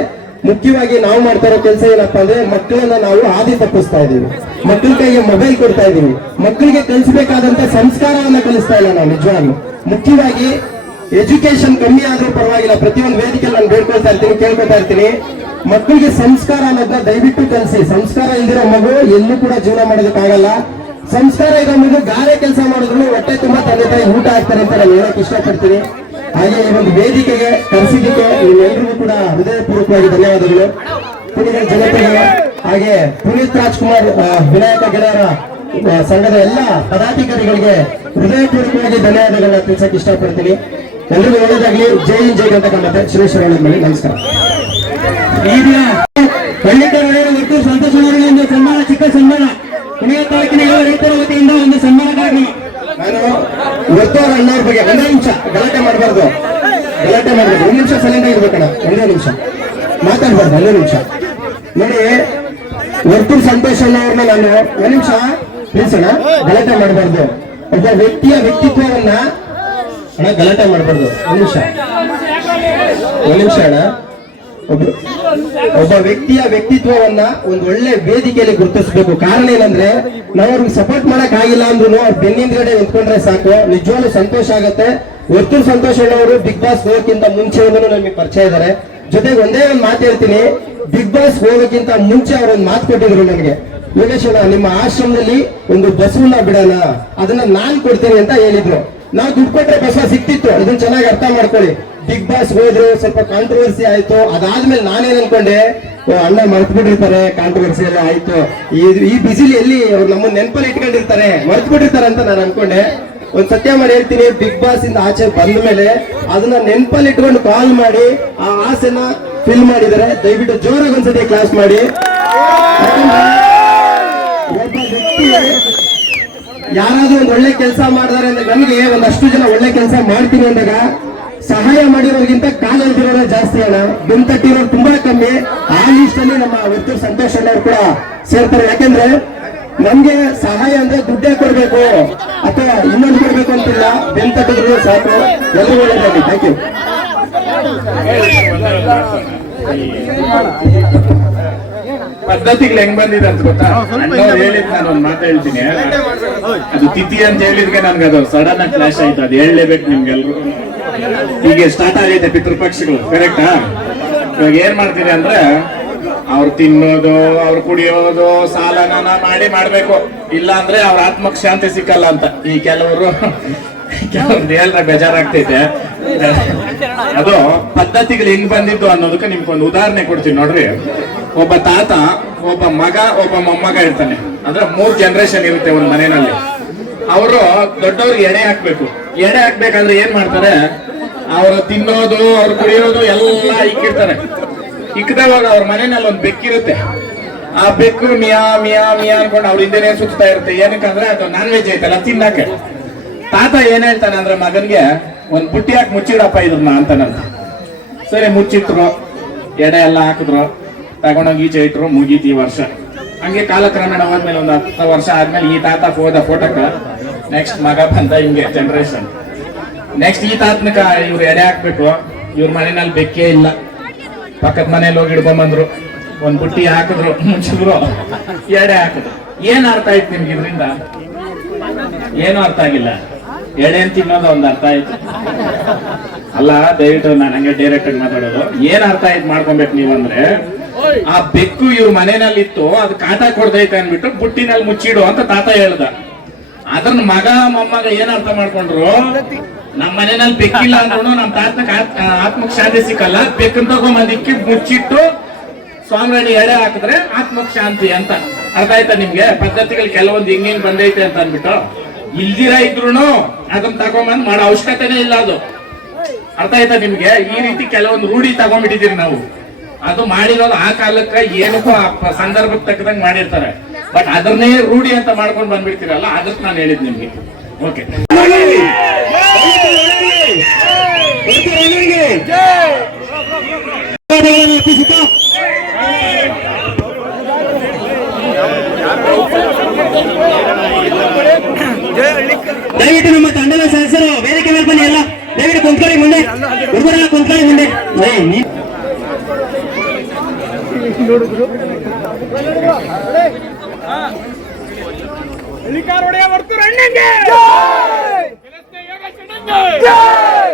ಮುಖ್ಯವಾಗಿ ನಾವು ಮಾಡ್ತಾ ಇರೋ ಕೆಲಸ ಏನಪ್ಪಾ ಅಂದ್ರೆ ಮಕ್ಕಳನ್ನ ನಾವು ಹಾದಿ ತಪ್ಪಿಸ್ತಾ ಇದೀವಿ ಮಕ್ಕಳ ಕೈಗೆ ಮೊಬೈಲ್ ಕೊಡ್ತಾ ಇದೀವಿ ಮಕ್ಕಳಿಗೆ ಕಲಿಸಬೇಕಾದಂತ ಸಂಸ್ಕಾರವನ್ನ ಕಲಿಸ್ತಾ ಇಲ್ಲ ನಾವು ನಿಜವಾಗ್ಲು. ಮುಖ್ಯವಾಗಿ ಎಜುಕೇಶನ್ ಕಮ್ಮಿ ಆದ್ರೂ ಪರವಾಗಿಲ್ಲ. ಪ್ರತಿಯೊಂದು ವೇದಿಕೆ ನಾನು ಬೇಡ್ಕೊಳ್ತಾ ಇರ್ತೀನಿ ಕೇಳ್ಕೊತಾ ಇರ್ತೀನಿ. ಮಕ್ಕಳಿಗೆ ಸಂಸ್ಕಾರ ಅನ್ನೋದನ್ನ ದಯವಿಟ್ಟು ಕಲಿಸಿ. ಸಂಸ್ಕಾರ ಇಲ್ದಿರೋ ಮಗು ಎಲ್ಲೂ ಕೂಡ ಜೀವನ ಮಾಡೋದಕ್ಕಾಗಲ್ಲ. ಸಂಸ್ಕಾರ ಇರೋ ಮಗು ಗಾರೆ ಕೆಲಸ ಮಾಡಿದ್ರು ಹೊಟ್ಟೆ ತುಂಬಾ ತಂದೆ ತಾಯಿ ಊಟ ಆಗ್ತಾರೆ ಅಂತ ನಾನು ಹೇಳಕ್ ಇಷ್ಟಪಡ್ತೀನಿ. ಹಾಗೆ ಈ ಒಂದು ವೇದಿಕೆಗೆ ಕರೆಸಿದ್ದಕ್ಕೆ ನಿಮ್ಮೆಲ್ಲರಿಗೂ ಕೂಡ ಹೃದಯಪೂರ್ವಕವಾಗಿ ಧನ್ಯವಾದಗಳು. ಕುಣಿಗಲ್ ಜನತೆಗೆ ಹಾಗೆ ಪುನೀತ್ ರಾಜ್ಕುಮಾರ್ ವಿನಾಯಕ ಗೆಳೆಯರ ಸಂಘದ ಎಲ್ಲ ಪದಾಧಿಕಾರಿಗಳಿಗೆ ಹೃದಯಪೂರ್ವಕವಾಗಿ ಧನ್ಯವಾದಗಳನ್ನ ತಿಳಿಸಕ್ ಇಷ್ಟಪಡ್ತೀನಿ. ಎಲ್ರಿಗೂ ಒಳ್ಳೇದಾಗ್ಲಿ ಜೈ ಹಿಂದ್, ಜೈ ಅಂತ ಸುರೇಶ್ವರ ಸುರೇಶ್ ಮೇಲೆ ನಮಸ್ಕಾರ. ಈ ದಿನ ಹಳ್ಳಿಕರ ಒಟ್ಟು ಸಂತೋಷವರಿಗೆ ಒಂದು ಸನ್ಮಾನ, ಚಿಕ್ಕ ಸನ್ಮಾನ. ಕುಣಿಯ ತಾಲೂಕಿನ ಯಾವ ರೈತರ ವತಿಯಿಂದ ಒಂದು ಸನ್ಮಾನ ಕಾರ್ಯಕ್ರಮ ನಾನು ಒತ್ತೋರ ಅಣ್ಣವ್ರ ಬಗ್ಗೆ ಒಂದೇ ನಿಮಿಷ ಗಲಾಟೆ ಮಾಡಬಾರ್ದು. ಗಲಾಟೆ ಮಾಡಬಾರ್ದು. ಒಂದು ನಿಮಿಷ ಸೈಲೆಂಟ್ ಆಗಿರ್ಬೇಕಣ್ಣ ಒಂದೇ ನಿಮಿಷ. ಮಾತಾಡ್ಬಾರ್ದು, ಒಂದೇ ನಿಮಿಷ. ನೋಡಿ ವರ್ತೂರ್ ಸಂತೋಷ ಅಣ್ಣವ್ರನ್ನ ನಾನು ಒಂದ್ ನಿಮಿಷ, ಪ್ಲೀಸ್ ಅಣ್ಣ, ಗಲಾಟೆ ಮಾಡಬಾರ್ದು. ಒಬ್ಬ ವ್ಯಕ್ತಿಯ ವ್ಯಕ್ತಿತ್ವವನ್ನ ಅಣ್ಣ, ಗಲಾಟೆ ಮಾಡಬಾರ್ದು. ಒಂದ್ ನಿಮಿಷ. ಒಂದ್ ನಿಮಿಷ ಅಣ್ಣ. ಒಬ್ಬ ಒಬ್ಬ ವ್ಯಕ್ತಿಯ ವ್ಯಕ್ತಿತ್ವವನ್ನ ಒಂದ್ ಒಳ್ಳೆ ವೇದಿಕೆಯಲ್ಲಿ ಗುರುತಿಸಬೇಕು. ಕಾರಣ ಏನಂದ್ರೆ, ನಾವು ಅವ್ರಿಗೆ ಸಪೋರ್ಟ್ ಮಾಡಕ್ ಆಗಿಲ್ಲ ಅಂದ್ರೂ ಅವ್ರ ಬೆನ್ನಿಂದ್ಗಡೆ ನಿಂತ್ಕೊಂಡ್ರೆ ಸಾಕು. ನಿಜವಾಗ್ಲೂ ಸಂತೋಷ ಆಗತ್ತೆ. ಒತ್ತು ಸಂತೋಷ್ ಅಣ್ಣವರು ಬಿಗ್ ಬಾಸ್ ಹೋಗಕ್ಕಿಂತ ಮುಂಚೆ ನಮಗೆ ಪರಿಚಯ ಇದ್ದಾರೆ ಜೊತೆಗೆ ಒಂದೇ ಒಂದು ಮಾತು ಹೇಳ್ತೀನಿ. ಬಿಗ್ ಬಾಸ್ ಹೋಗೋಕ್ಕಿಂತ ಮುಂಚೆ ಅವ್ರ ಒಂದು ಮಾತು ಕೊಟ್ಟಿದ್ರು ನನಗೆ ಯೋಗೇಶ್ ನಿಮ್ಮ ಆಶ್ರಮದಲ್ಲಿ ಒಂದು ಬಸವನ್ನ ಬಿಡೋಣ. ಅದನ್ನ ನಾನ್ ಕೊಡ್ತೀನಿ ಅಂತ ಹೇಳಿದ್ರು. ನಾವು ದುಡ್ಡು ಕೊಟ್ರೆ ಬಸವ ಸಿಕ್ತಿತ್ತು. ಇದನ್ನ ಚೆನ್ನಾಗಿ ಅರ್ಥ ಮಾಡ್ಕೊಳ್ಳಿ. ಬಿಗ್ ಬಾಸ್ ಹೋದ್ರು ಸ್ವಲ್ಪ ಕಾಂಟ್ರವರ್ಸಿ ಆಯ್ತು. ಅದಾದ್ಮೇಲೆ ನಾನೇನ್ ಅನ್ಕೊಂಡೆ ಅಣ್ಣ ಮರ್ತು ಬಿಟ್ಟಿರ್ತಾರೆ ಕಾಂಟ್ರವರ್ಸಿ ಎಲ್ಲ ಆಯ್ತು. ಈ ಬಿಸಿಲಿ ಎಲ್ಲಿ ಅವ್ರು ನಮ್ಮ ನೆನಪಲ್ಲಿ ಇಟ್ಕೊಂಡಿರ್ತಾರೆ ಮರ್ತ್ ಬಿಟ್ಟಿರ್ತಾರೆ ಅಂತ ನಾನು ಅನ್ಕೊಂಡೆ. ಒಂದ್ ಸತ್ಯ ಮಾಡಿ ಹೇಳ್ತೀನಿ ಬಿಗ್ ಬಾಸ್ ಇಂದ ಆಚೆ ಬಂದ ಮೇಲೆ ಅದನ್ನ ನೆನಪಲ್ಲಿ ಇಟ್ಕೊಂಡು ಕಾಲ್ ಮಾಡಿ ಆ ಆಸೆನ ಫಿಲ್ ಮಾಡಿದರೆ. ದಯವಿಟ್ಟು ಜೋರಾಗಿ ಒಂದ್ಸತಿ ಕ್ಲಾಸ್ ಮಾಡಿ. ಒಬ್ಬ ವ್ಯಕ್ತಿ ಯಾರಾದ್ರೂ ಒಂದ್ ಒಳ್ಳೆ ಕೆಲಸ ಮಾಡಿದಾರೆ ಅಂದ್ರೆ ನನಗೆ ಒಂದಷ್ಟು ಜನ ಒಳ್ಳೆ ಕೆಲಸ ಮಾಡ್ತೀನಿ ಅಂದಾಗ ಸಹಾಯ ಮಾಡಿರೋರ್ಗಿಂತ ಕಾಲ ಎಳ್ದಿರೋರೇ ಜಾಸ್ತಿ ಅಣ್ಣ. ಬೆನ್ ತಟ್ಟಿರೋರು ತುಂಬಾ ಕಮ್ಮಿ. ಆ ಲಿಸ್ಟ್ ಅಲ್ಲಿ ನಮ್ಮ ವ್ಯಕ್ತಿ ಸಂತೋಷ್ ಅಣ್ಣ ಕೂಡ ಸೇರ್ತಾರೆ. ಯಾಕೆಂದ್ರೆ ನಮ್ಗೆ ಸಹಾಯ ಅಂದ್ರೆ ದುಡ್ಡೇ ಕೊಡ್ಬೇಕು ಅಥವಾ ಇನ್ನೊಂದು ಕೊಡ್ಬೇಕು ಅಂತಿಲ್ಲ. ಬೆನ್ ಸಾಕು. ಎಲ್ಲರೂ ಒಳ್ಳೆದಾಗಿ ಥ್ಯಾಂಕ್ ಯು ಪದ್ಧತಿಗಳು ಹೆಂಗ್ ಬಂದಿದೆ ಅಂತ ಗೊತ್ತಾ? ಅಣ್ಣವ್ರು ಹೇಳಿದ್ ನಾನು ಒಂದ್ ಮಾತು ಹೇಳ್ತೀನಿ. ಅದು ತಿಥಿ ಅಂತ ಹೇಳಿದ್ಗೆ ನನ್ಗೆ ಅದು ಸಡನ್ ಆಗಿ ಕ್ಲಾಶ್ ಆಯ್ತು. ಅದು ಹೇಳಲೇಬೇಕು ನಿಮ್ಗೆಲ್ರು. ಈಗ ಸ್ಟಾರ್ಟ್ ಆಗೈತೆ ಪಿತೃಪಕ್ಷಗಳು ಕರೆಕ್ಟಾ ಇವಾಗ ಏನ್ ಮಾಡ್ತೀನಿ ಅಂದ್ರೆ ಅವ್ರು ತಿನ್ನೋದು ಅವ್ರು ಕುಡಿಯೋದು ಸಾಲನ ಮಾಡಿ ಮಾಡ್ಬೇಕು. ಇಲ್ಲ ಅಂದ್ರೆ ಅವ್ರ ಆತ್ಮಕ್ ಶಾಂತಿ ಸಿಕ್ಕಲ್ಲ ಅಂತ. ಈ ಕೆಲವರು ಕೆಲವ್ರು ಹೇಳ್ರ ಬೇಜಾರಾಗ್ತೈತೆ. ಅದು ಪದ್ಧತಿಗಳು ಹೆಂಗ್ ಬಂದಿದ್ದು ಅನ್ನೋದಕ್ಕೆ ನಿಮ್ಗೊಂದು ಉದಾಹರಣೆ ಕೊಡ್ತೀನಿ ನೋಡ್ರಿ. ಒಬ್ಬ ತಾತ, ಒಬ್ಬ ಮಗ, ಒಬ್ಬ ಮೊಮ್ಮಗ ಇರ್ತಾನೆ. ಅಂದ್ರೆ ಮೂರ್ ಜನರೇಷನ್ ಇರುತ್ತೆ ಒಂದ್ ಮನೆಯಲ್ಲಿ. ಅವರು ದೊಡ್ಡವ್ರಿಗೆ ಎಡೆ ಹಾಕ್ಬೇಕು. ಎಡೆ ಹಾಕ್ಬೇಕಂದ್ರೆ ಏನ್ ಮಾಡ್ತಾರೆ? ಅವರು ತಿನ್ನೋದು, ಅವ್ರು ಕುಡಿಯೋದು ಎಲ್ಲ ಇಕ್ಕಿರ್ತಾರೆ. ಇಕ್ಕದವಾಗ ಅವ್ರ ಮನೆಯಲ್ಲಿ ಒಂದ್ ಬೆಕ್ಕಿರುತ್ತೆ ಆ ಬೆಕ್ಕು ಮಿಯಾ ಮಿಯಾ ಮಿಯಾ ಅನ್ಕೊಂಡು ಅವ್ರ ಹಿಂದೆನೆ ಸುತ್ತಾ ಇರುತ್ತೆ. ಏನಕ್ಕಂದ್ರೆ ಅದು ನಾನ್ ವೆಜ್ ಐತಲ್ಲ ತಿನ್ನಕ್ಕೆ. ತಾತ ಏನ್ ಹೇಳ್ತಾನೆ ಅಂದ್ರೆ ಮಗನ್ಗೆ, ಒಂದ್ ಬುಟ್ಟಿ ಹಾಕಿ ಮುಚ್ಚಿಡಪ್ಪ ಇದ್ರನ್ನ ಅಂತಾನಂತ. ಸರಿ, ಮುಚ್ಚಿಟ್ರು. ಎಡೆ ಎಲ್ಲ ಹಾಕಿದ್ರು. ತಗೊಂಡೋಗಿ ಈಚೆ ಇಟ್ರು ಮುಗೀತು ಈ ವರ್ಷ. ಹಂಗೆ ಕಾಲಕ್ರಮೇಣ ಹೋದ್ಮೇಲೆ ಒಂದು ಹತ್ತು ವರ್ಷ ಆದ್ಮೇಲೆ ಈ ತಾತ ಹೋದ ಫೋಟೋಕ ನೆಕ್ಸ್ಟ್ ಮಗ ಬಂದ ಹಿಂಗೆ ಜನರೇಷನ್ ನೆಕ್ಸ್ಟ್ ಈ ತಾತನಕ ಇವ್ರು ಎಡೆ ಹಾಕ್ಬೇಕು. ಇವ್ರ ಮನೆಯಲ್ಲಿ ಬೆಕ್ಕೇ ಇಲ್ಲ. ಪಕ್ಕದ ಮನೇಲಿ ಹೋಗಿ ಹಿಡ್ಕೊಂಬಂದ್ರು. ಒಂದ್ ಬುಟ್ಟಿ ಹಾಕಿದ್ರು. ಮುಚ್ಚಿದ್ರು ಎಡೆ ಹಾಕಿದ್ರು. ಏನ್ ಅರ್ಥ ಆಯ್ತು ನಿಮ್ಗೆ ಇದರಿಂದ? ಏನು ಅರ್ಥ ಆಗಿಲ್ಲ. ಅಂತ ತಿನ್ನೋದು ಒಂದು ಅರ್ಥ ಆಯ್ತು. ಅಲ್ಲ, ದಯವಿಟ್ಟು ನಾನು ಹಂಗೆ ಡೈರೆಕ್ಟ್ ಆಗಿ ಮಾತಾಡೋದು. ಏನ್ ಅರ್ಥ ಆಯ್ತು ಮಾಡ್ಕೊಬೇಕು ನೀವಂದ್ರೆ ಆ ಬೆಕ್ಕು ಇವ್ರ ಮನೆಯಲ್ಲಿತ್ತು ಅದು ಕಾಟ ಕೊಡ್ದೈತೆ ಅನ್ಬಿಟ್ಟು ಬುಟ್ಟಿನಲ್ಲಿ ಮುಚ್ಚಿಡು ಅಂತ ತಾತ ಹೇಳ್ದ. ಅದನ್ನ ಮಗ ಮೊಮ್ಮಗ ಏನ್ ಅರ್ಥ ಮಾಡ್ಕೊಂಡ್ರು? ನಮ್ಮ ಮನೆಯಲ್ಲಿ ಬೆಕ್ಕಿಲ್ಲ ಅಂದ್ರೂ ನಮ್ಮ ತಾತನ ಆತ್ಮಕ್ ಶಾಂತಿ ಸಿಕ್ಕಲ್ಲ ಬೆಕ್ಕನ್ ತಗೊಂಬಂದಿಕ್ಕಿ ಮುಚ್ಚಿಟ್ಟು ಸ್ವಾಮಿರಣಿ ಎಡೆ ಹಾಕಿದ್ರೆ ಆತ್ಮಕ್ ಶಾಂತಿ ಅಂತ. ಅರ್ಥ ಆಯ್ತಾ ನಿಮ್ಗೆ? ಪದ್ಧತಿಗಳು ಕೆಲವೊಂದು ಹಿಂಗೇನ್ ಹಿಂಗ್ ಬಂದೈತೆ ಅಂತ ಅನ್ಬಿಟ್ಟು ಇಲ್ದಿರ ಇದ್ರು ಅದನ್ನ ತಗೊಂಬಂದ್ ಮಾಡೋ ಅವಶ್ಯಕತೆನೇ ಇಲ್ಲ ಅದು. ಅರ್ಥ ಆಯ್ತಾ ನಿಮ್ಗೆ? ಈ ರೀತಿ ಕೆಲವೊಂದು ರೂಢಿ ತಗೊಂಡ್ಬಿಟ್ಟಿದೀವಿ ನಾವು. ಅದು ಮಾಡಿರೋದು ಆ ಕಾಲಕ್ಕ ಏನಕ್ಕೂ ಆ ಸಂದರ್ಭಕ್ಕೆ ತಕ್ಕದಂಗ್ ಮಾಡಿರ್ತಾರೆ. ಬಟ್ ಅದನ್ನೇ ರೂಢಿ ಅಂತ ಮಾಡ್ಕೊಂಡು ಬಂದ್ಬಿಡ್ತೀರಲ್ಲ, ಅದಕ್ಕೆ ನಾನು ಹೇಳಿದ್ ನಿಮ್ಗೆ. ಓಕೆ ದಯವಿಟ್ಟು ನಮ್ಮ ತಂಡದ ಸದಸ್ಯರು ವೇದಿಕೆ ಮೇಲೆ ಬನ್ನಿ ಎಲ್ಲ. ದಯವಿಟ್ಟು ಕುಂತ್ಕೊಳ್ಳಿ ಮುಂದೆ. ಹುಡುಗರೆಲ್ಲ ಕುಂತ್ಕೊಳ್ಳಿ ಮುಂದೆ. ನೋಡಿದ್ರು. ಜೈ!